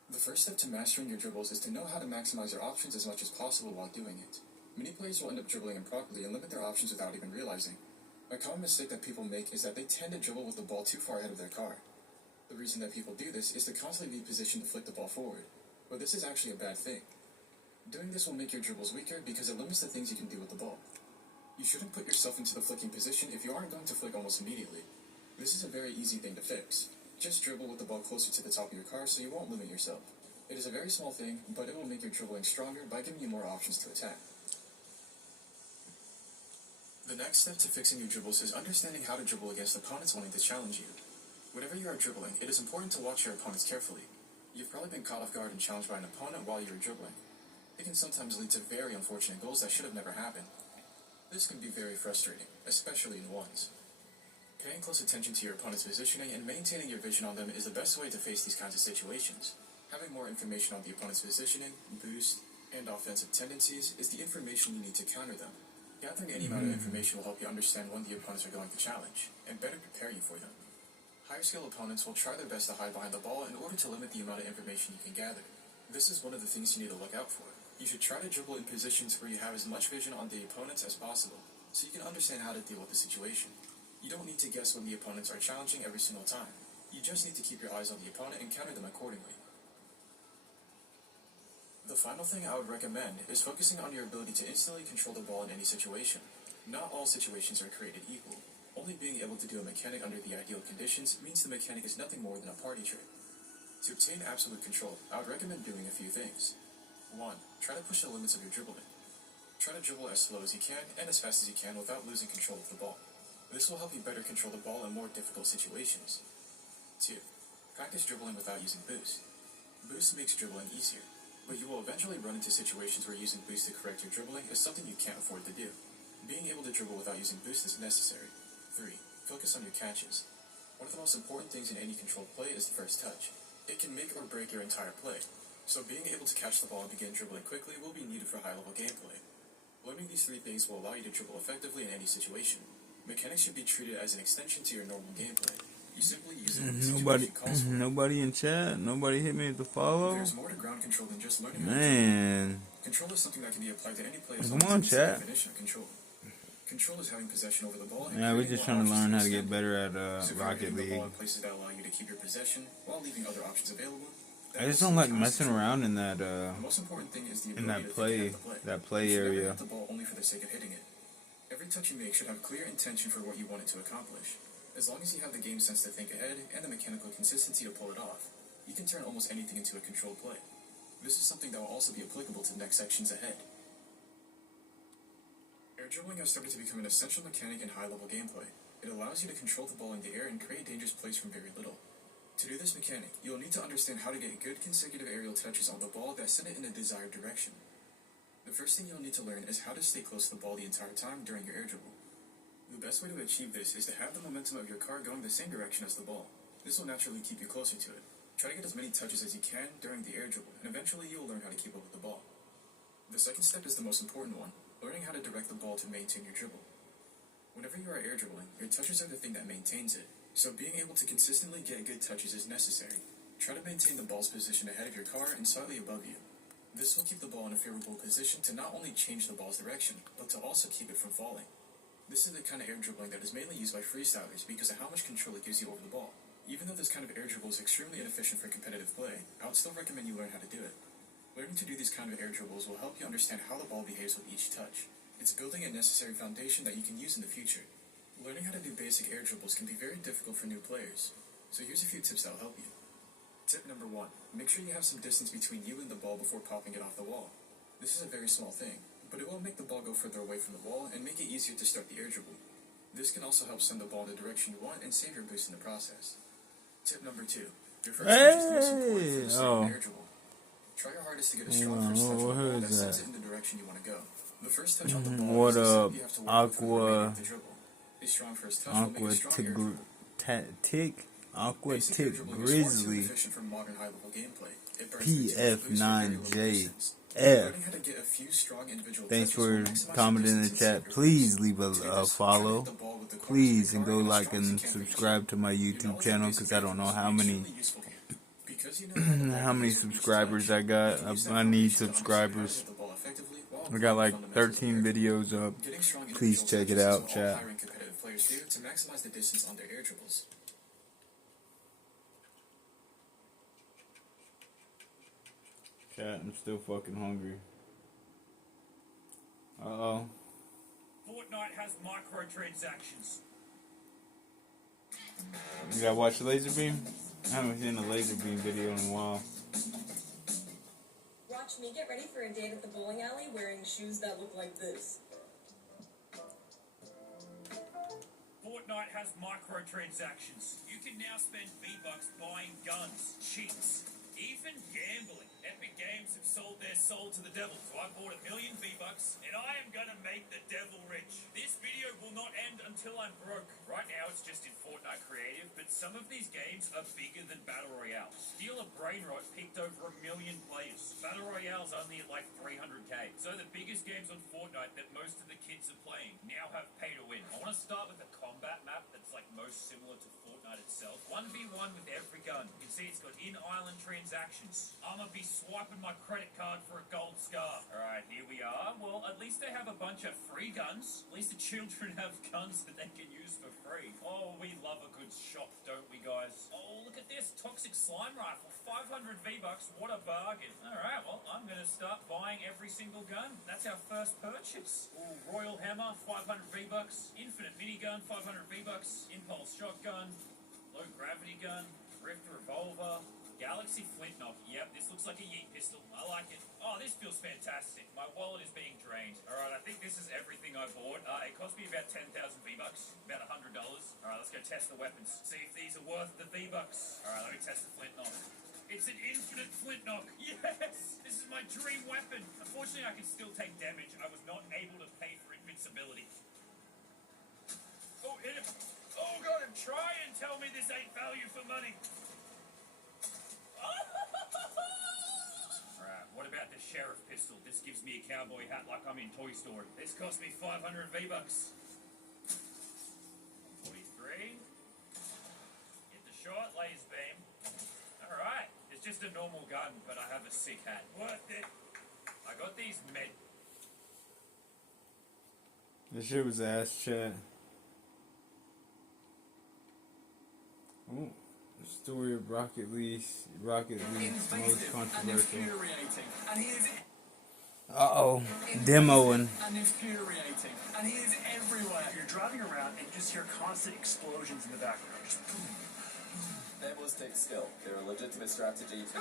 The first step to mastering your dribbles is to know how to maximize your options as much as possible while doing it. Many players will end up dribbling improperly and limit their options without even realizing. A common mistake that people make is that they tend to dribble with the ball too far ahead of their car. The reason that people do this is to constantly be positioned to flick the ball forward, but this is actually a bad thing. Doing this will make your dribbles weaker because it limits the things you can do with the ball. You shouldn't put yourself into the flicking position if you aren't going to flick almost immediately. This is a very easy thing to fix. Just dribble with the ball closer to the top of your car so you won't limit yourself. It is a very small thing, but it will make your dribbling stronger by giving you more options to attack. The next step to fixing your dribbles is understanding how to dribble against opponents wanting to challenge you. Whenever you are dribbling, it is important to watch your opponents carefully. You've probably been caught off guard and challenged by an opponent while you were dribbling. It can sometimes lead to very unfortunate goals that should have never happened. This can be very frustrating, especially in ones. Paying close attention to your opponent's positioning and maintaining your vision on them is the best way to face these kinds of situations. Having more information on the opponent's positioning, boost, and offensive tendencies is the information you need to counter them. Gathering any amount of information will help you understand when the opponents are going to challenge, and better prepare you for them. Higher skill opponents will try their best to hide behind the ball in order to limit the amount of information you can gather. This is one of the things you need to look out for. You should try to dribble in positions where you have as much vision on the opponents as possible, so you can understand how to deal with the situation. You don't need to guess when the opponents are challenging every single time. You just need to keep your eyes on the opponent and counter them accordingly. The final thing I would recommend is focusing on your ability to instantly control the ball in any situation. Not all situations are created equal. Only being able to do a mechanic under the ideal conditions means the mechanic is nothing more than a party trick. To obtain absolute control, I would recommend doing a few things. 1. Try to push the limits of your dribbling. Try to dribble as slow as you can and as fast as you can without losing control of the ball. This will help you better control the ball in more difficult situations. 2. Practice dribbling without using boost. Boost makes dribbling easier, but you will eventually run into situations where using boost to correct your dribbling is something you can't afford to do. Being able to dribble without using boost is necessary. 3. Focus on your catches. One of the most important things in any controlled play is the first touch. It can make or break your entire play, so being able to catch the ball and begin dribbling quickly will be needed for high-level gameplay. Learning these 3 things will allow you to dribble effectively in any situation. Mechanics should be treated as an extension to your normal gameplay. You simply use it when the situation calls for it. Nobody in chat. Nobody hit me with the follow. There's more to ground control than just learning. Man. Control is something that can be applied to any play. Come on, chat. Definition of control. Control is having possession over the ball. Yeah, we're just trying to learn how to get better at Rocket The League. ball in places that allow you to keep your possession while leaving other options available. I just don't like messing around in that The most important thing is the in ability that to think ahead of the play. that play You should never area. hit the ball only for the sake of hitting it. Every touch you make should have clear intention for what you want it to accomplish. As long as you have the game sense to think ahead and the mechanical consistency to pull it off, you can turn almost anything into a controlled play. This is something that will also be applicable to the next sections ahead. Air dribbling has started to become an essential mechanic in high-level gameplay. It allows you to control the ball in the air and create dangerous plays from very little. To do this mechanic, you'll need to understand how to get good consecutive aerial touches on the ball that send it in a desired direction. The first thing you'll need to learn is how to stay close to the ball the entire time during your air dribble. The best way to achieve this is to have the momentum of your car going the same direction as the ball. This will naturally keep you closer to it. Try to get as many touches as you can during the air dribble, and eventually you'll learn how to keep up with the ball. The second step is the most important one, learning how to direct the ball to maintain your dribble. Whenever you are air dribbling, your touches are the thing that maintains it, so being able to consistently get good touches is necessary. Try to maintain the ball's position ahead of your car and slightly above you. This will keep the ball in a favorable position to not only change the ball's direction, but to also keep it from falling. This is the kind of air dribbling that is mainly used by freestylers because of how much control it gives you over the ball. Even though this kind of air dribble is extremely inefficient for competitive play, I would still recommend you learn how to do it. Learning to do these kind of air dribbles will help you understand how the ball behaves with each touch. It's building a necessary foundation that you can use in the future. Learning how to do basic air dribbles can be very difficult for new players, so here's a few tips that will help you. Tip number 1. Make sure you have some distance between you and the ball before popping it off the wall. This is a very small thing, but it will make the ball go further away from the wall and make it easier to start the air dribble. This can also help send the ball in the direction you want and save your boost in the process. Tip number 2. Your first touch is the most important for the start of an air dribble. Try your hardest to get a strong first touch on the ball that sends it in the direction you want to go. The first touch on the ball What is the up, step you have to work with when you're ready to dribble. A strong first touch will make a strong air dribble. Aqua Basic Tick air dribbling is far too Grizzly efficient for modern high-level gameplay. It burns through too much boost with very little distance. PF9JF. Learning how to get a few strong individual Thanks touches will for maximize your commenting in the distance and chat. your Please pace. leave To do a this, follow. try to hit the ball with the corners Please, of and your go car in a like strong and so you can't reach subscribe to my it. Your YouTube knowledge of channel basic because I don't know air how dribbles will be many extremely useful here. Because you know how the ball how many moves with each subscribers touch, I got. you use that I need foundation to understand how to subscribers. hit the ball effectively while I applying got the like fundamentals of 13 air dribble. videos up. Getting strong Please individual check it touches is out, what all chat. high-rank competitive players do to maximize the distance on their air dribbles. Chat, I'm still fucking hungry. Uh-oh. Fortnite has microtransactions. You gotta watch Laser Beam? I haven't seen a Laser Beam video in a while. Watch me get ready for a date at the bowling alley wearing shoes that look like this. Fortnite has microtransactions. You can now spend V-Bucks buying guns, cheats, even gambling. Epic Games have sold their soul to the devil, so I bought 1 million V-Bucks, and I am gonna make the devil rich. This video will not end until I'm broke. Right now it's just in Fortnite Creative, but some of these games are bigger than Battle Royale. Steal a Brain Rot peaked over 1 million players. Battle Royale's only at like 300k. So the biggest games on Fortnite that most of the kids are playing now have pay to win. I want to start with the combat map that's like most similar to Fortnite itself. 1v1 with every gun. You can see it's got in-island transactions. I'm gonna be swiping my credit card for a gold scar. Alright, here we are. Well, at least they have a bunch of free guns. At least the children have guns that they can use for free. Oh, we love a good shop, don't we, guys? Oh, look at this. Toxic Slime Rifle. 500 V-Bucks. What a bargain. Alright, well, I'm gonna start buying every single gun. That's our first purchase. Ooh, Royal Hammer, 500 V-Bucks. Infinite Minigun, 500 V-Bucks. Impulse Shotgun. Low Gravity Gun. Rift Revolver. Galaxy Flintlock. Yep, this looks like a yeet pistol. I like it. Oh, this feels fantastic. My wallet is being drained. Alright, I think this is everything I bought. It cost me about 10,000 V-Bucks. About $100. Alright, let's go test the weapons. See if these are worth the V-Bucks. Alright, let me test the Flintlock. It's an infinite Flintlock. Yes! This is my dream weapon. Unfortunately, I can still take damage. I was not able to pay for invincibility. Oh, hit him. Oh, God, and try and tell me this ain't value for money. Alright, what about the Sheriff Pistol? This gives me a cowboy hat like I'm in Toy Story. This cost me 500 V-Bucks. 43. Hit the shot, laser beam. Alright, it's just a normal gun, but I have a sick hat. Worth it. I got these med... This shit was ass, chat. Ooh. The story of Rocket League's most controversial. Uh-oh. Demoing. And infuriating. And he is everywhere. You're driving around and you just hear constant explosions in the background. Just boom. That was take skill. They're a legitimate strategy. If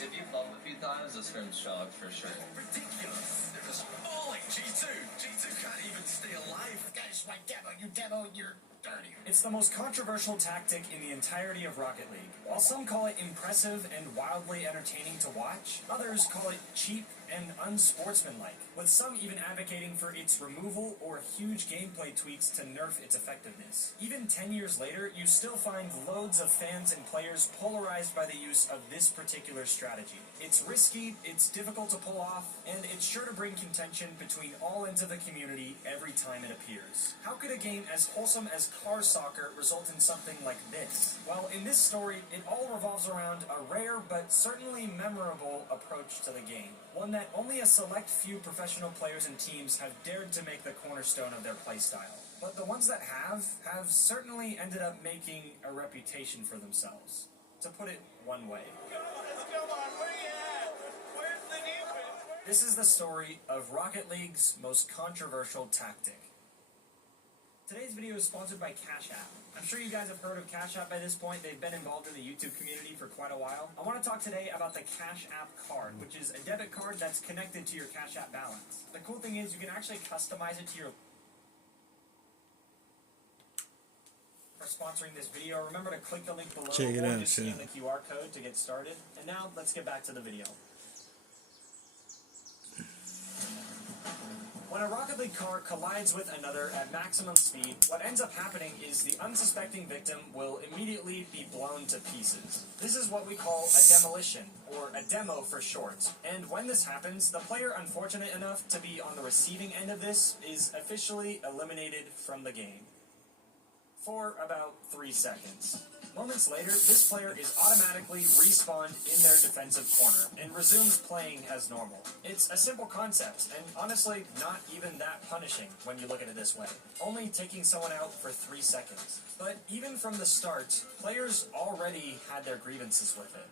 you fall a few times, the scrim's shocked for sure. Ridiculous. They're just falling. G2. G2 can't even stay alive. Guys, my demo, you demo, you're dirty. It's the most controversial tactic in the entirety of Rocket League. While some call it impressive and wildly entertaining to watch, others call it cheap and unsportsmanlike, with some even advocating for its removal or huge gameplay tweaks to nerf its effectiveness. Even 10 years later, you still find loads of fans and players polarized by the use of this particular strategy. It's risky, it's difficult to pull off, and it's sure to bring contention between all ends of the community every time it appears. How could a game as wholesome as car soccer result in something like this? Well, in this story, it all revolves around a rare but certainly memorable approach to the game. One that only a select few professional players and teams have dared to make the cornerstone of their playstyle. But the ones that have certainly ended up making a reputation for themselves. To put it one way. This is the story of Rocket League's most controversial tactic. Today's video is sponsored by Cash App. I'm sure you guys have heard of Cash App by this point. They've been involved in the YouTube community for quite a while. I want to talk today about the Cash App card, which is a debit card that's connected to your Cash App balance. The cool thing is you can actually customize it to your sponsoring this video. Remember to click the link below Check it or out, just scan chat. the QR code to get started. And now let's get back to the video. When a Rocket League car collides with another at maximum speed, what ends up happening is the unsuspecting victim will immediately be blown to pieces. This is what we call a demolition, or a demo for short. And when this happens, the player unfortunate enough to be on the receiving end of this is officially eliminated from the game. For about 3 seconds. Moments later, this player is automatically respawned in their defensive corner and resumes playing as normal. It's a simple concept, and honestly, not even that punishing when you look at it this way. Only taking someone out for 3 seconds. But even from the start, players already had their grievances with it.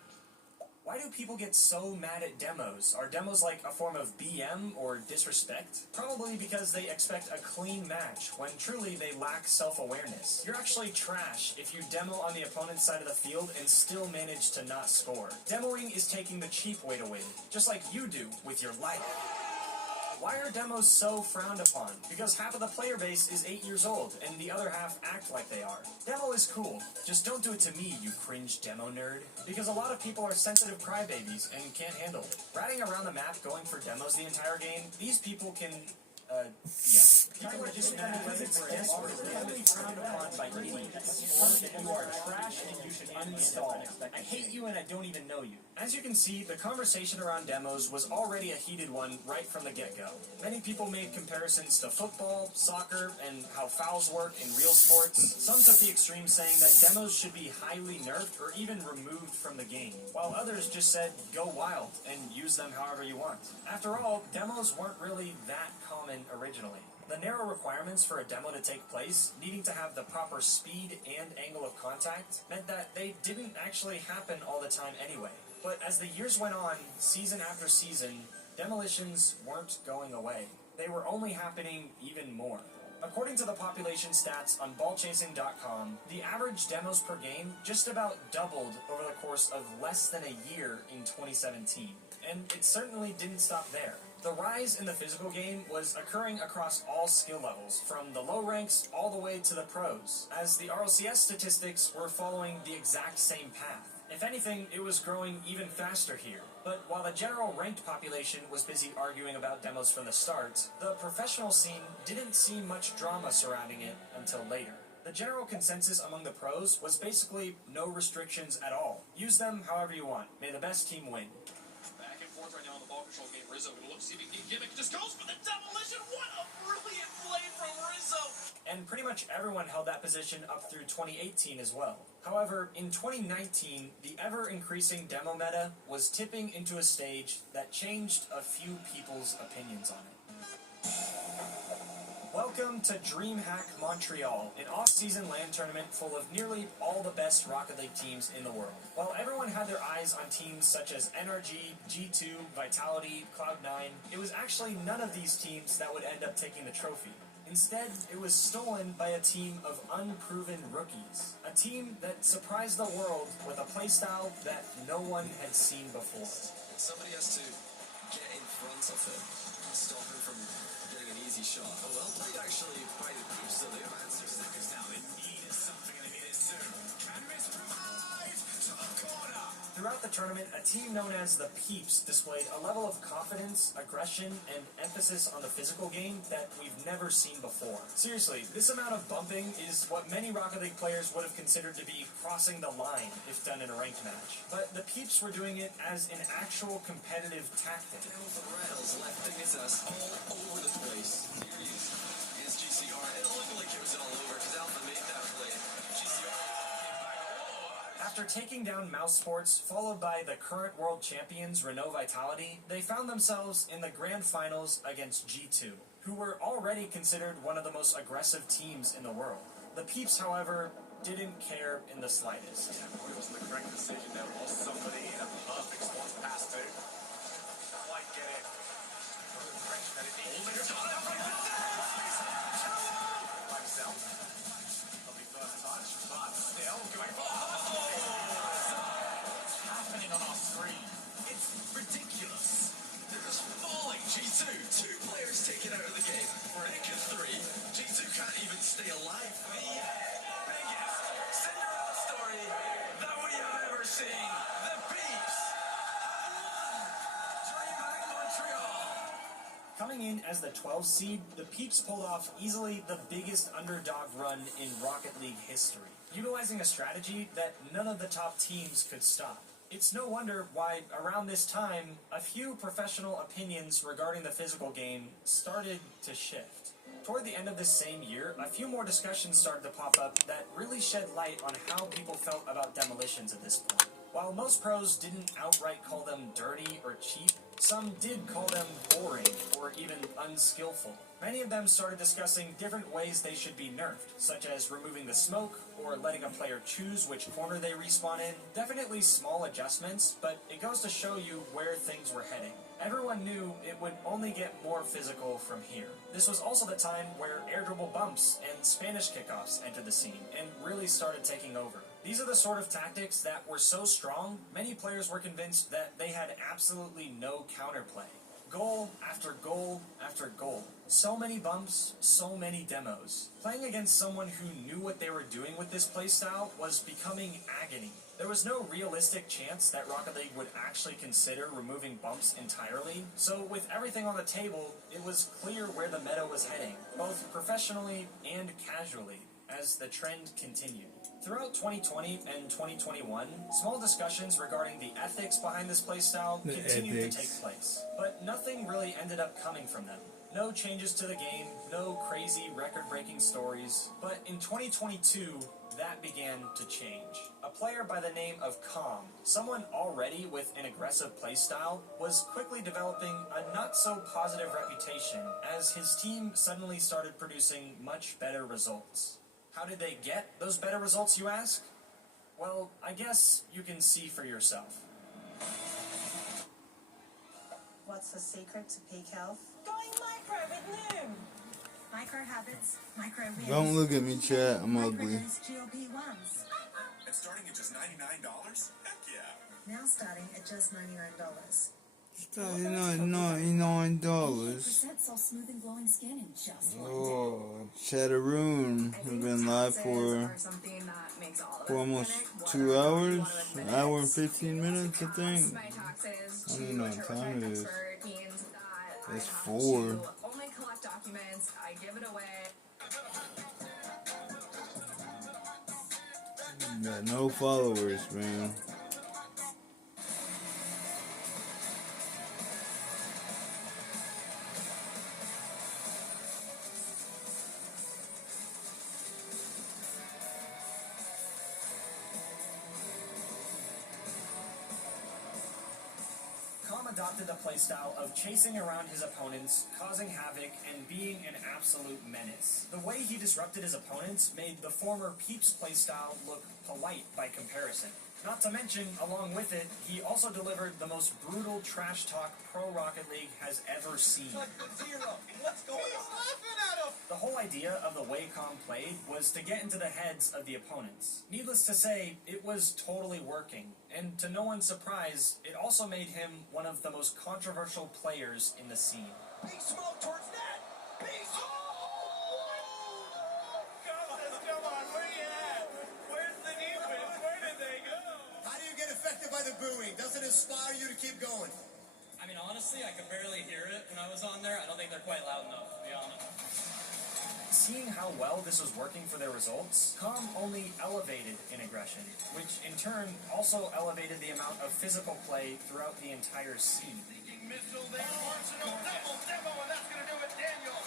Why do people get so mad at demos? Are demos like a form of BM or disrespect? Probably because they expect a clean match, when truly they lack self-awareness. You're actually trash if you demo on the opponent's side of the field and still manage to not score. Demoing is taking the cheap way to win, just like you do with your life. Why are demos so frowned upon? Because half of the player base is 8 years old, and the other half act like they are. Demo is cool. Just don't do it to me, you cringe demo nerd. Because a lot of people are sensitive crybabies and can't handle it. Ratting around the map going for demos the entire game, these people can, yeah. People are just mad because it's desperate. Only frowned upon by idiots. You are trash and you should uninstall. I hate you and I don't even know you. As you can see, the conversation around demos was already a heated one right from the get-go. Many people made comparisons to football, soccer, and how fouls work in real sports. Some took the extreme saying that demos should be highly nerfed or even removed from the game, while others just said go wild and use them however you want. After all, demos weren't really that common originally. The narrow requirements for a demo to take place, needing to have the proper speed and angle of contact, meant that they didn't actually happen all the time anyway. But as the years went on, season after season, demolitions weren't going away. They were only happening even more. According to the population stats on ballchasing.com, the average demos per game just about doubled over the course of less than a year in 2017. And it certainly didn't stop there. The rise in the physical game was occurring across all skill levels, from the low ranks all the way to the pros, as the RLCS statistics were following the exact same path. If anything, it was growing even faster here. But while the general ranked population was busy arguing about demos from the start, the professional scene didn't see much drama surrounding it until later. The general consensus among the pros was basically no restrictions at all. Use them however you want. May the best team win. Back and forth right now in the ball control game. Rizzo will look, see if he can gimmick. Just goes for the demolition. What a brilliant play from Rizzo! And pretty much everyone held that position up through 2018 as well. However, in 2019, the ever-increasing demo meta was tipping into a stage that changed a few people's opinions on it. Welcome to DreamHack Montreal, an off-season LAN tournament full of nearly all the best Rocket League teams in the world. While everyone had their eyes on teams such as NRG, G2, Vitality, Cloud9, it was actually none of these teams that would end up taking the trophy. Instead, it was stolen by a team of unproven rookies. A team that surprised the world with a playstyle that no one had seen before. Somebody has to get in front of him, stop him from getting an easy shot. Oh, well played actually by the Peeps, so they have answers seconds now. They needed something and they needed it soon. Can Miss provide to the corner? Throughout the tournament, a team known as the Peeps displayed a level of confidence, aggression, and emphasis on the physical game that we've never seen before. Seriously, this amount of bumping is what many Rocket League players would have considered to be crossing the line if done in a ranked match. But the Peeps were doing it as an actual competitive tactic. Rails lefting it us all over the place. Here's GCR. It looked like it was all over because Alpha made that play. After taking down Mouse Sports, followed by the current world champions Renault Vitality, they found themselves in the grand finals against G2, who were already considered one of the most aggressive teams in the world. The Peeps, however, didn't care in the slightest. Yeah, boy, it was the correct decision. There was somebody in a perfect spot to pass to. Quite get it. What a direction that it needs. By himself. Lovely first touch, but still going for what's happening on our screen? It's ridiculous. They're just falling. G2, 2 players taken out of the game. Rank of 3. G2 can't even stay alive. The biggest as the 12th seed, the Peeps pulled off easily the biggest underdog run in Rocket League history, utilizing a strategy that none of the top teams could stop. It's no wonder why, around this time, a few professional opinions regarding the physical game started to shift. Toward the end of this same year, a few more discussions started to pop up that really shed light on how people felt about demolitions at this point. While most pros didn't outright call them dirty or cheap, some did call them boring or even unskillful. Many of them started discussing different ways they should be nerfed, such as removing the smoke or letting a player choose which corner they respawn in. Definitely small adjustments, but it goes to show you where things were heading. Everyone knew it would only get more physical from here. This was also the time where air dribble bumps and Spanish kickoffs entered the scene and really started taking over. These are the sort of tactics that were so strong, many players were convinced that they had absolutely no counterplay. Goal after goal after goal. So many bumps, so many demos. Playing against someone who knew what they were doing with this playstyle was becoming agony. There was no realistic chance that Rocket League would actually consider removing bumps entirely, so with everything on the table, it was clear where the meta was heading, both professionally and casually, as the trend continued. Throughout 2020 and 2021, small discussions regarding the ethics behind this playstyle continued to take place, but nothing really ended up coming from them. No changes to the game, no crazy record-breaking stories, but in 2022, that began to change. A player by the name of Calm, someone already with an aggressive playstyle, was quickly developing a not-so-positive reputation as his team suddenly started producing much better results. How did they get those better results, you ask? Well, I guess you can see for yourself. What's the secret to peak health? Going micro with Noom. Micro habits, micro wins. Don't look at me, chat. I'm ugly. GLP-1s. And starting at just $99? Heck yeah. Now starting at just $99. $99. Saw smooth and glowing skin in just one Oh, Chatteroon has been live for almost 2 hours, an hour and 15 minutes, I think. I don't even know what time it is. It's 4. Only collect documents. I give it away. Got no followers, man. Adopted a playstyle of chasing around his opponents, causing havoc, and being an absolute menace. The way he disrupted his opponents made the former Peeps playstyle look polite by comparison. Not to mention, along with it, he also delivered the most brutal trash talk Pro Rocket League has ever seen. What's going on? The whole idea of the way Calm played was to get into the heads of the opponents. Needless to say, it was totally working, and to no one's surprise, it also made him one of the most controversial players in the scene. Big smoke towards that! Big smoke! Come on, where you at? Where's the defense? Where did they go? How do you get affected by the booing? Does it inspire you to keep going? I mean, honestly, I could barely hear it when I was on there. I don't think they're quite loud enough, to be honest. Seeing how well this was working for their results, Calm only elevated in aggression, which in turn also elevated the amount of physical play throughout the entire scene. Missile there, Arsenal, demo, and that's gonna do it, Daniel!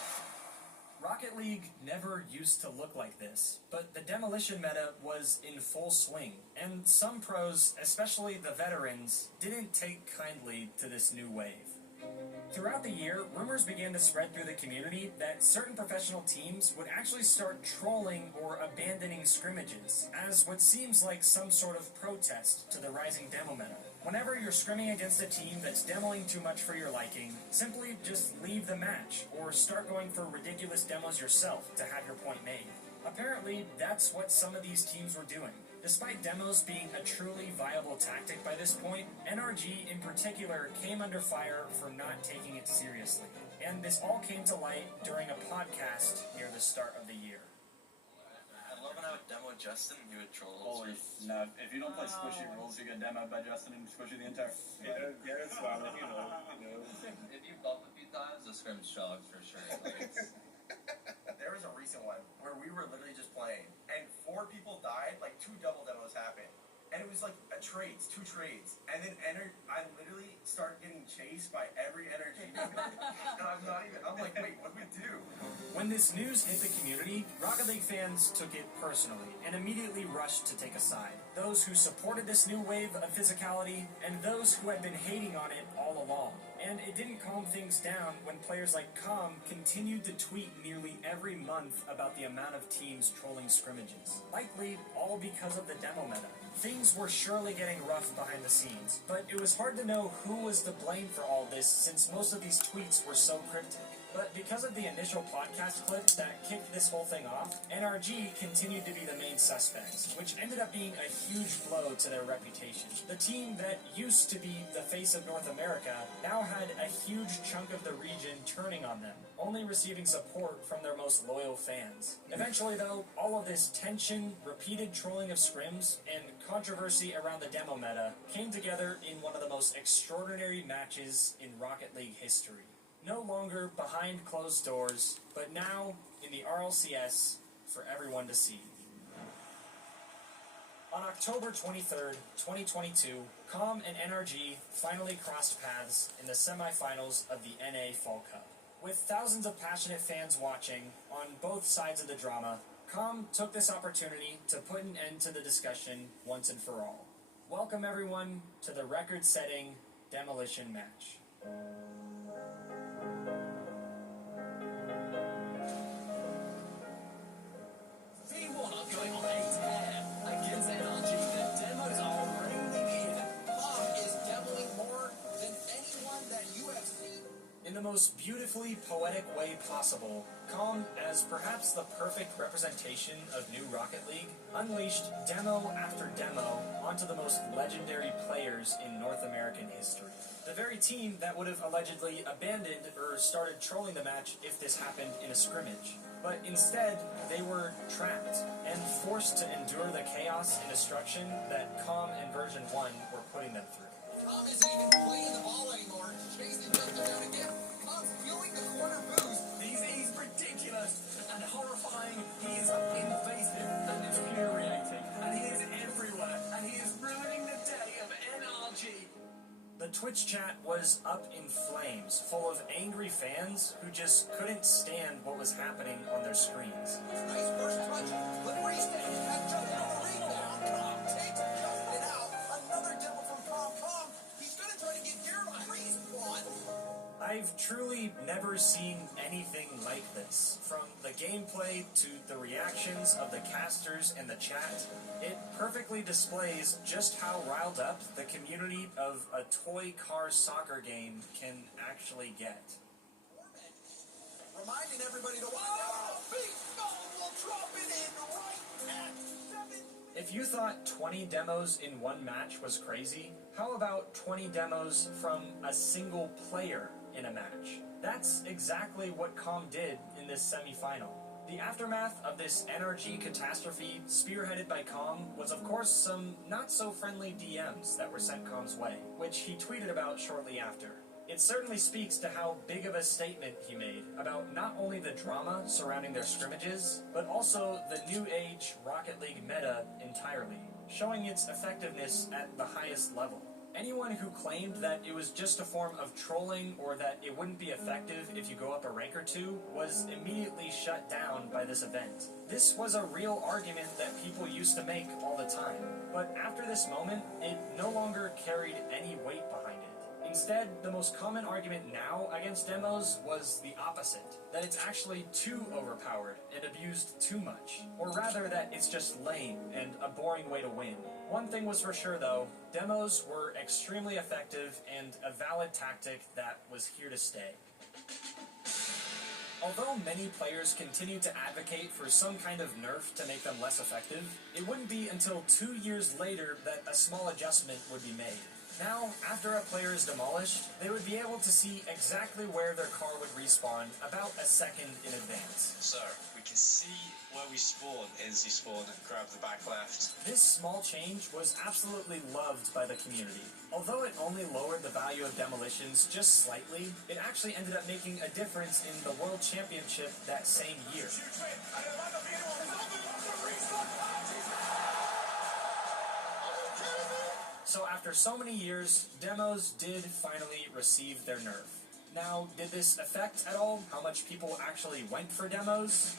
Rocket League never used to look like this, but the demolition meta was in full swing, and some pros, especially the veterans, didn't take kindly to this new wave. Throughout the year, rumors began to spread through the community that certain professional teams would actually start trolling or abandoning scrimmages, as what seems like some sort of protest to the rising demo meta. Whenever you're scrimming against a team that's demoing too much for your liking, simply just leave the match, or start going for ridiculous demos yourself to have your point made. Apparently, that's what some of these teams were doing. Despite demos being a truly viable tactic by this point, NRG in particular came under fire for not taking it seriously. And this all came to light during a podcast near the start of the year. I love when I would demo Justin, he would troll. Holy snap. If you don't play Squishy Rules, you get demoed by Justin and Squishy the entire... Yeah, it's fine, you know. If you bump with me times, the scrimmage shogs for sure. Like, There was a recent one where we were literally just playing, and 4 people died, like 2 double demos happened. And it was like two trades. And then I literally start getting chased by every energy. And I'm like, wait, what do we do? When this news hit the community, Rocket League fans took it personally and immediately rushed to take a side. Those who supported this new wave of physicality, and those who had been hating on it all along. And it didn't calm things down when players like Calm continued to tweet nearly every month about the amount of teams trolling scrimmages. Likely all because of the demo meta. Things were surely getting rough behind the scenes, but it was hard to know who was to blame for all this since most of these tweets were so cryptic. But because of the initial podcast clip that kicked this whole thing off, NRG continued to be the main suspects, which ended up being a huge blow to their reputation. The team that used to be the face of North America now had a huge chunk of the region turning on them, only receiving support from their most loyal fans. Eventually though, all of this tension, repeated trolling of scrims, and controversy around the demo meta came together in one of the most extraordinary matches in Rocket League history. No longer behind closed doors, but now in the RLCS for everyone to see. On October 23rd, 2022, Calm and NRG finally crossed paths in the semifinals of the NA Fall Cup. With thousands of passionate fans watching on both sides of the drama, Calm took this opportunity to put an end to the discussion once and for all. Welcome everyone to the record-setting Demolition match. V1 are going on a tear against NRG. The demos are raining in. Calm is demoing more than anyone that you have seen. In the most beautifully poetic way possible, Calm, as perhaps the perfect representation of New Rocket League, unleashed demo after demo onto the most legendary players in North American history. The very team that would have allegedly abandoned or started trolling the match if this happened in a scrimmage. But instead, they were trapped and forced to endure the chaos and destruction that Calm and version 1 were putting them through. Calm isn't even playing the ball anymore. Chasing Justin down again. Calm's feeling the corner boost. He's ridiculous and horrifying. He is invasive and infuriating. And he is everywhere. And he is ruining the day of NRG. The Twitch chat was up in flames, full of angry fans who just couldn't stand what was happening on their screens. Nice first touch. Slippery stick. Catch up on the rebound. Calm takes Justin out. Another demo from Calm. He's gonna try to get Jeremiah. Respawn. I've truly never seen anything like this. From the gameplay to the reactions of the casters and the chat, it perfectly displays just how riled up the community of a toy car soccer game can actually get. Reminding everybody to watch out. Big Bone will drop it in right at 7. If you thought 20 demos in one match was crazy, how about 20 demos from a single player in a match? That's exactly what Calm did in this semi-final. The aftermath of this NRG catastrophe, spearheaded by Calm, was of course some not-so-friendly DMs that were sent Calm's way, which he tweeted about shortly after. It certainly speaks to how big of a statement he made about not only the drama surrounding their scrimmages, but also the new age Rocket League meta entirely, showing its effectiveness at the highest level. Anyone who claimed that it was just a form of trolling or that it wouldn't be effective if you go up a rank or two was immediately shut down by this event. This was a real argument that people used to make all the time, but after this moment, it no longer carried any weight behind it. Instead, the most common argument now against demos was the opposite, that it's actually too overpowered and abused too much, or rather that it's just lame and a boring way to win. One thing was for sure though, demos were extremely effective and a valid tactic that was here to stay. Although many players continued to advocate for some kind of nerf to make them less effective, it wouldn't be until 2 years later that a small adjustment would be made. Now, after a player is demolished, they would be able to see exactly where their car would respawn about a second in advance. So, we can see where we spawn. Izzy spawn and grab the back left. This small change was absolutely loved by the community. Although it only lowered the value of demolitions just slightly, it actually ended up making a difference in the World Championship that same year. So after so many years, demos did finally receive their nerf. Now, did this affect at all how much people actually went for demos?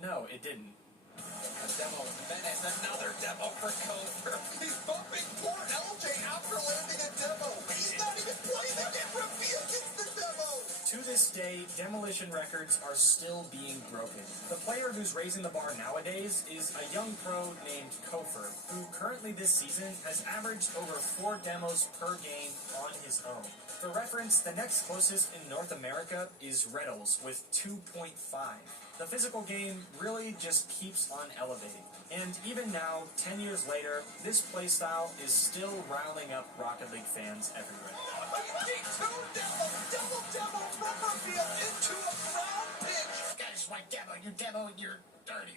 No, it didn't. A demo menace, another demo for Kofer. He's bumping poor LJ after landing a demo. He's not even playing the game. Rafi gets the demo. To this day, demolition records are still being broken. The player who's raising the bar nowadays is a young pro named Kofer, who currently this season has averaged over 4 demos per game on his own. For reference, the next closest in North America is Reddles with 2.5. The physical game really just keeps on elevating. And even now, 10 years later, this playstyle is still riling up Rocket League fans everywhere. Demo from Rafi into a brown pitch. Guys, my demo, you demo, and you're dirty.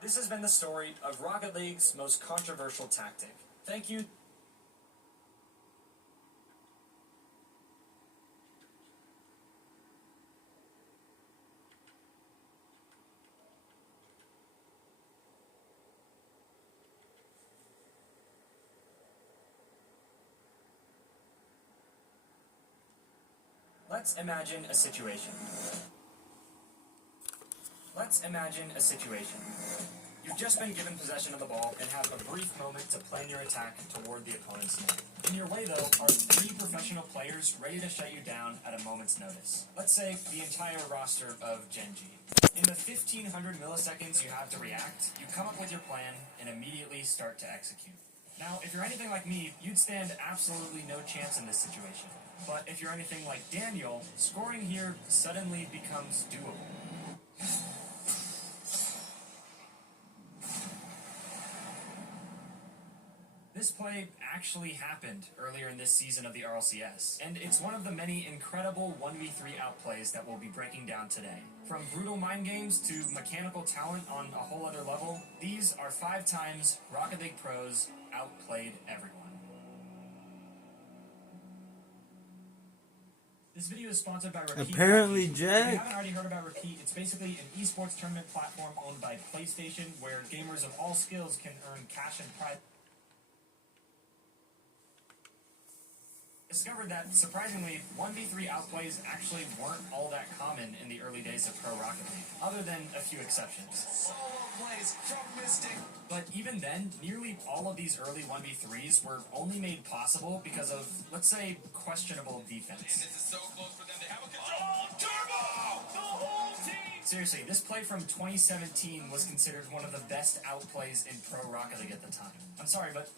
This has been the story of Rocket League's most controversial tactic. Thank you. Let's imagine a situation. You've just been given possession of the ball and have a brief moment to plan your attack toward the opponent's net. In your way, though, are 3 professional players ready to shut you down at a moment's notice. Let's say the entire roster of Gen G. In the 1500 milliseconds you have to react, you come up with your plan and immediately start to execute. Now, if you're anything like me, you'd stand absolutely no chance in this situation. But if you're anything like Daniel, scoring here suddenly becomes doable. This play actually happened earlier in this season of the RLCS, and it's one of the many incredible 1v3 outplays that we'll be breaking down today. From brutal mind games to mechanical talent on a whole other level, these are 5 times Rocket League pros outplayed everyone. This video is sponsored by Repeat. Apparently, If Jack. you haven't already heard about Repeat, it's basically an esports tournament platform owned by PlayStation where gamers of all skills can earn cash and prize. Discovered that, surprisingly, 1v3 outplays actually weren't all that common in the early days of Pro Rocket League, other than a few exceptions. Solo plays from Mystic. But even then, nearly all of these early 1v3s were only made possible because of, let's say, questionable defense. This is so close for them to have a control. Turbo! The whole team! Seriously, this play from 2017 was considered one of the best outplays in Pro Rocket League at the time. I'm sorry, but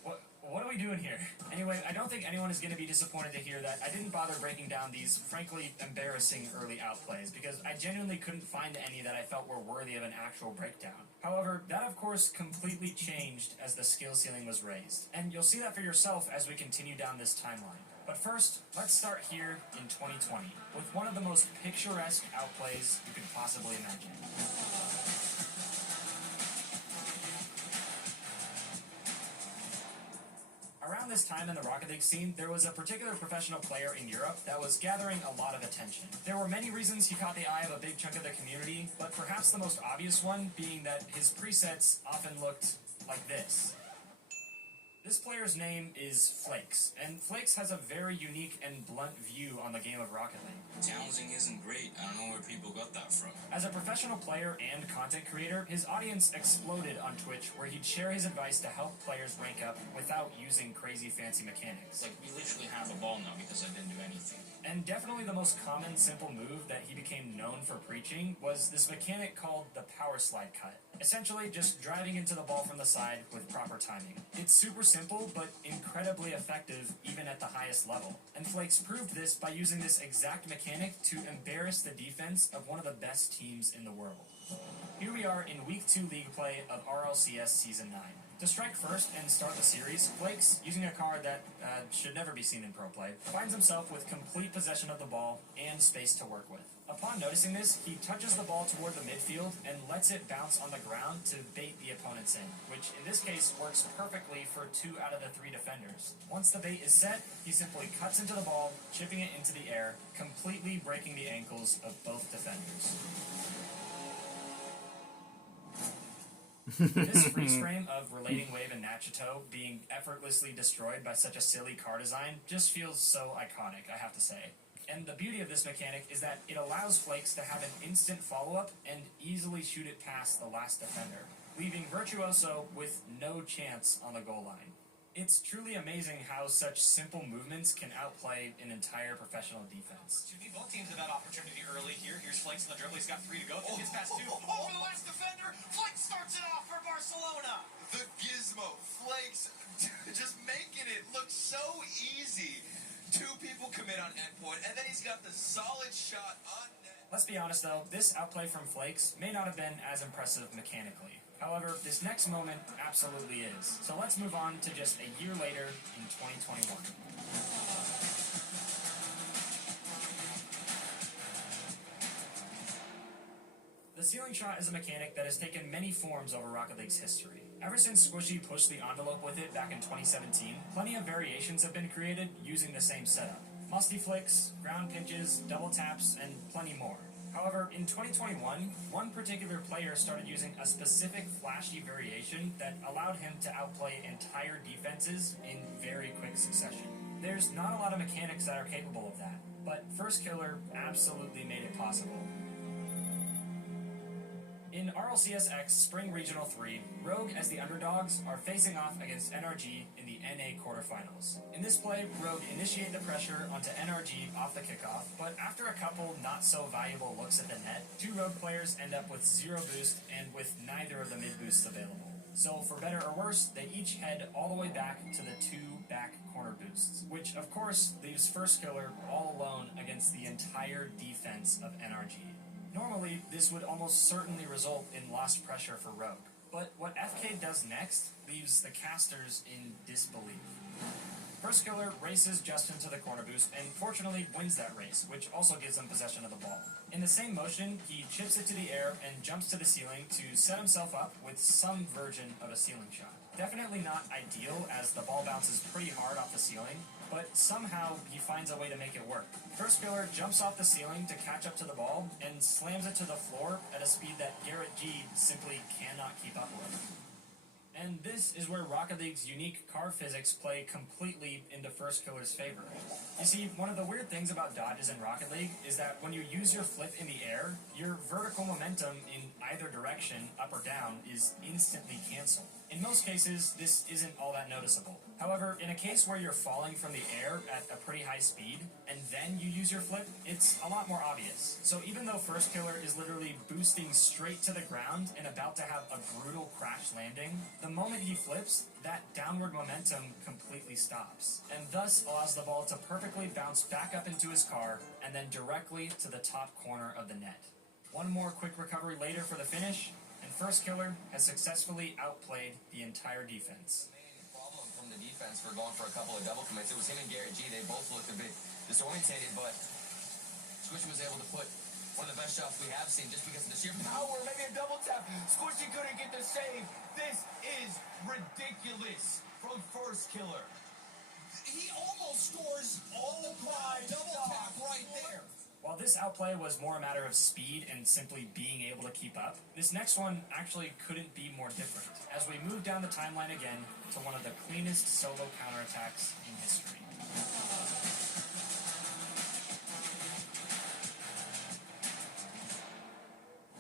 what are we doing here? Anyway, I don't think anyone is going to be disappointed to hear that I didn't bother breaking down these, frankly, embarrassing early outplays, because I genuinely couldn't find any that I felt were worthy of an actual breakdown. However, that of course completely changed as the skill ceiling was raised, and you'll see that for yourself as we continue down this timeline. But first, let's start here in 2020, with one of the most picturesque outplays you could possibly imagine. Around this time in the Rocket League scene, there was a particular professional player in Europe that was gathering a lot of attention. There were many reasons he caught the eye of a big chunk of the community, but perhaps the most obvious one being that his presets often looked like this. This player's name is Flakes, and Flakes has a very unique and blunt view on the game of Rocket League. Challenging isn't great. I don't know where people got that from. As a professional player and content creator, his audience exploded on Twitch, where he'd share his advice to help players rank up without using crazy fancy mechanics. Like, we literally have a ball now because I didn't do anything. And definitely the most common simple move that he became known for preaching was this mechanic called the power slide cut. Essentially just driving into the ball from the side with proper timing. It's super simple, but incredibly effective even at the highest level. And Flakes proved this by using this exact mechanic to embarrass the defense of one of the best teams in the world. Here we are in Week 2 League play of RLCS Season 9. To strike first and start the series, Flakes, using a card that should never be seen in pro play, finds himself with complete possession of the ball and space to work with. Upon noticing this, he touches the ball toward the midfield and lets it bounce on the ground to bait the opponents in, which in this case works perfectly for 2 out of the 3 defenders. Once the bait is set, he simply cuts into the ball, chipping it into the air, completely breaking the ankles of both defenders. This freeze frame of Relating Wave and Nachito being effortlessly destroyed by such a silly car design just feels so iconic, I have to say. And the beauty of this mechanic is that it allows Flakes to have an instant follow-up and easily shoot it past the last defender, leaving Virtuoso with no chance on the goal line. It's truly amazing how such simple movements can outplay an entire professional defense. Both teams have had opportunity early here. Here's Flakes on the dribble. He's got 3 to go. Gets past 2. Over the last defender. Flakes starts it off for Barcelona. The gizmo. Flakes just making it look so easy. 2 people commit on endpoint, and then he's got the solid shot on net. Let's be honest though, this outplay from Flakes may not have been as impressive mechanically. However, this next moment absolutely is. So let's move on to just a year later in 2021. The ceiling shot is a mechanic that has taken many forms over Rocket League's history. Ever since Squishy pushed the envelope with it back in 2017, plenty of variations have been created using the same setup. Musty flicks, ground pinches, double taps, and plenty more. However, in 2021, one particular player started using a specific flashy variation that allowed him to outplay entire defenses in very quick succession. There's not a lot of mechanics that are capable of that, but First Killer absolutely made it possible. In RLCS-X Spring Regional 3, Rogue as the underdogs are facing off against NRG in the NA quarterfinals. In this play, Rogue initiate the pressure onto NRG off the kickoff, but after a couple not-so-valuable looks at the net, 2 Rogue players end up with 0 boost and with neither of the mid-boosts available. So for better or worse, they each head all the way back to the 2 back corner boosts, which of course leaves First Killer all alone against the entire defense of NRG. Normally, this would almost certainly result in lost pressure for Rogue, but what FK does next leaves the casters in disbelief. First Killer races Justin to the corner boost and fortunately wins that race, which also gives him possession of the ball. In the same motion, he chips it to the air and jumps to the ceiling to set himself up with some version of a ceiling shot. Definitely not ideal as the ball bounces pretty hard off the ceiling, but somehow he finds a way to make it work. First Killer jumps off the ceiling to catch up to the ball and slams it to the floor at a speed that Garrett G simply cannot keep up with. And this is where Rocket League's unique car physics play completely into First Killer's favor. You see, one of the weird things about dodges in Rocket League is that when you use your flip in the air, your vertical momentum in either direction, up or down, is instantly canceled. In most cases, this isn't all that noticeable. However, in a case where you're falling from the air at a pretty high speed, and then you use your flip, it's a lot more obvious. So even though First Killer is literally boosting straight to the ground and about to have a brutal crash landing, the moment he flips, that downward momentum completely stops, and thus allows the ball to perfectly bounce back up into his car, and then directly to the top corner of the net. One more quick recovery later for the finish, and First Killer has successfully outplayed the entire defense. Problem from the defense for going for a couple of double commits. It was him and Garrett G. They both looked a bit disorientated, but Squishy was able to put one of the best shots we have seen just because of the sheer power. Maybe a double tap. Squishy couldn't get the save. This is ridiculous from First Killer. He almost scores all the time. Double tap right there. While this outplay was more a matter of speed and simply being able to keep up, this next one actually couldn't be more different, as we move down the timeline again to one of the cleanest solo counterattacks in history.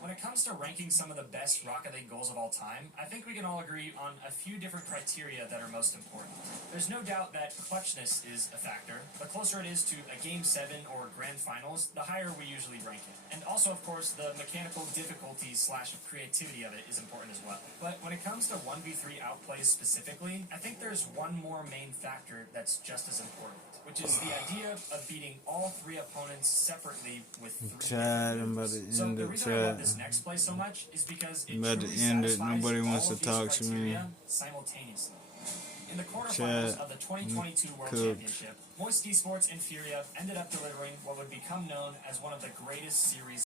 When it comes to ranking some of the best Rocket League goals of all time, I think we can all agree on a few different criteria that are most important. There's no doubt that clutchness is a factor. The closer it is to a Game 7 or Grand Finals, the higher we usually rank it. And also, of course, the mechanical difficulty / creativity of it is important as well. But when it comes to 1v3 outplays specifically, I think there's one more main factor that's just as important, which is the idea of beating all 3 opponents separately with 3 Chat, I'm about to So end the the reason I love chat. this this next play so much is because it I'm about to truly end it. satisfies Nobody all wants of to these talk to me. criteria simultaneously. In the quarterfinals Chat. of the 2022 World Cooked. Championship, Moist Esports and Furia ended up delivering what would become known as one of the greatest series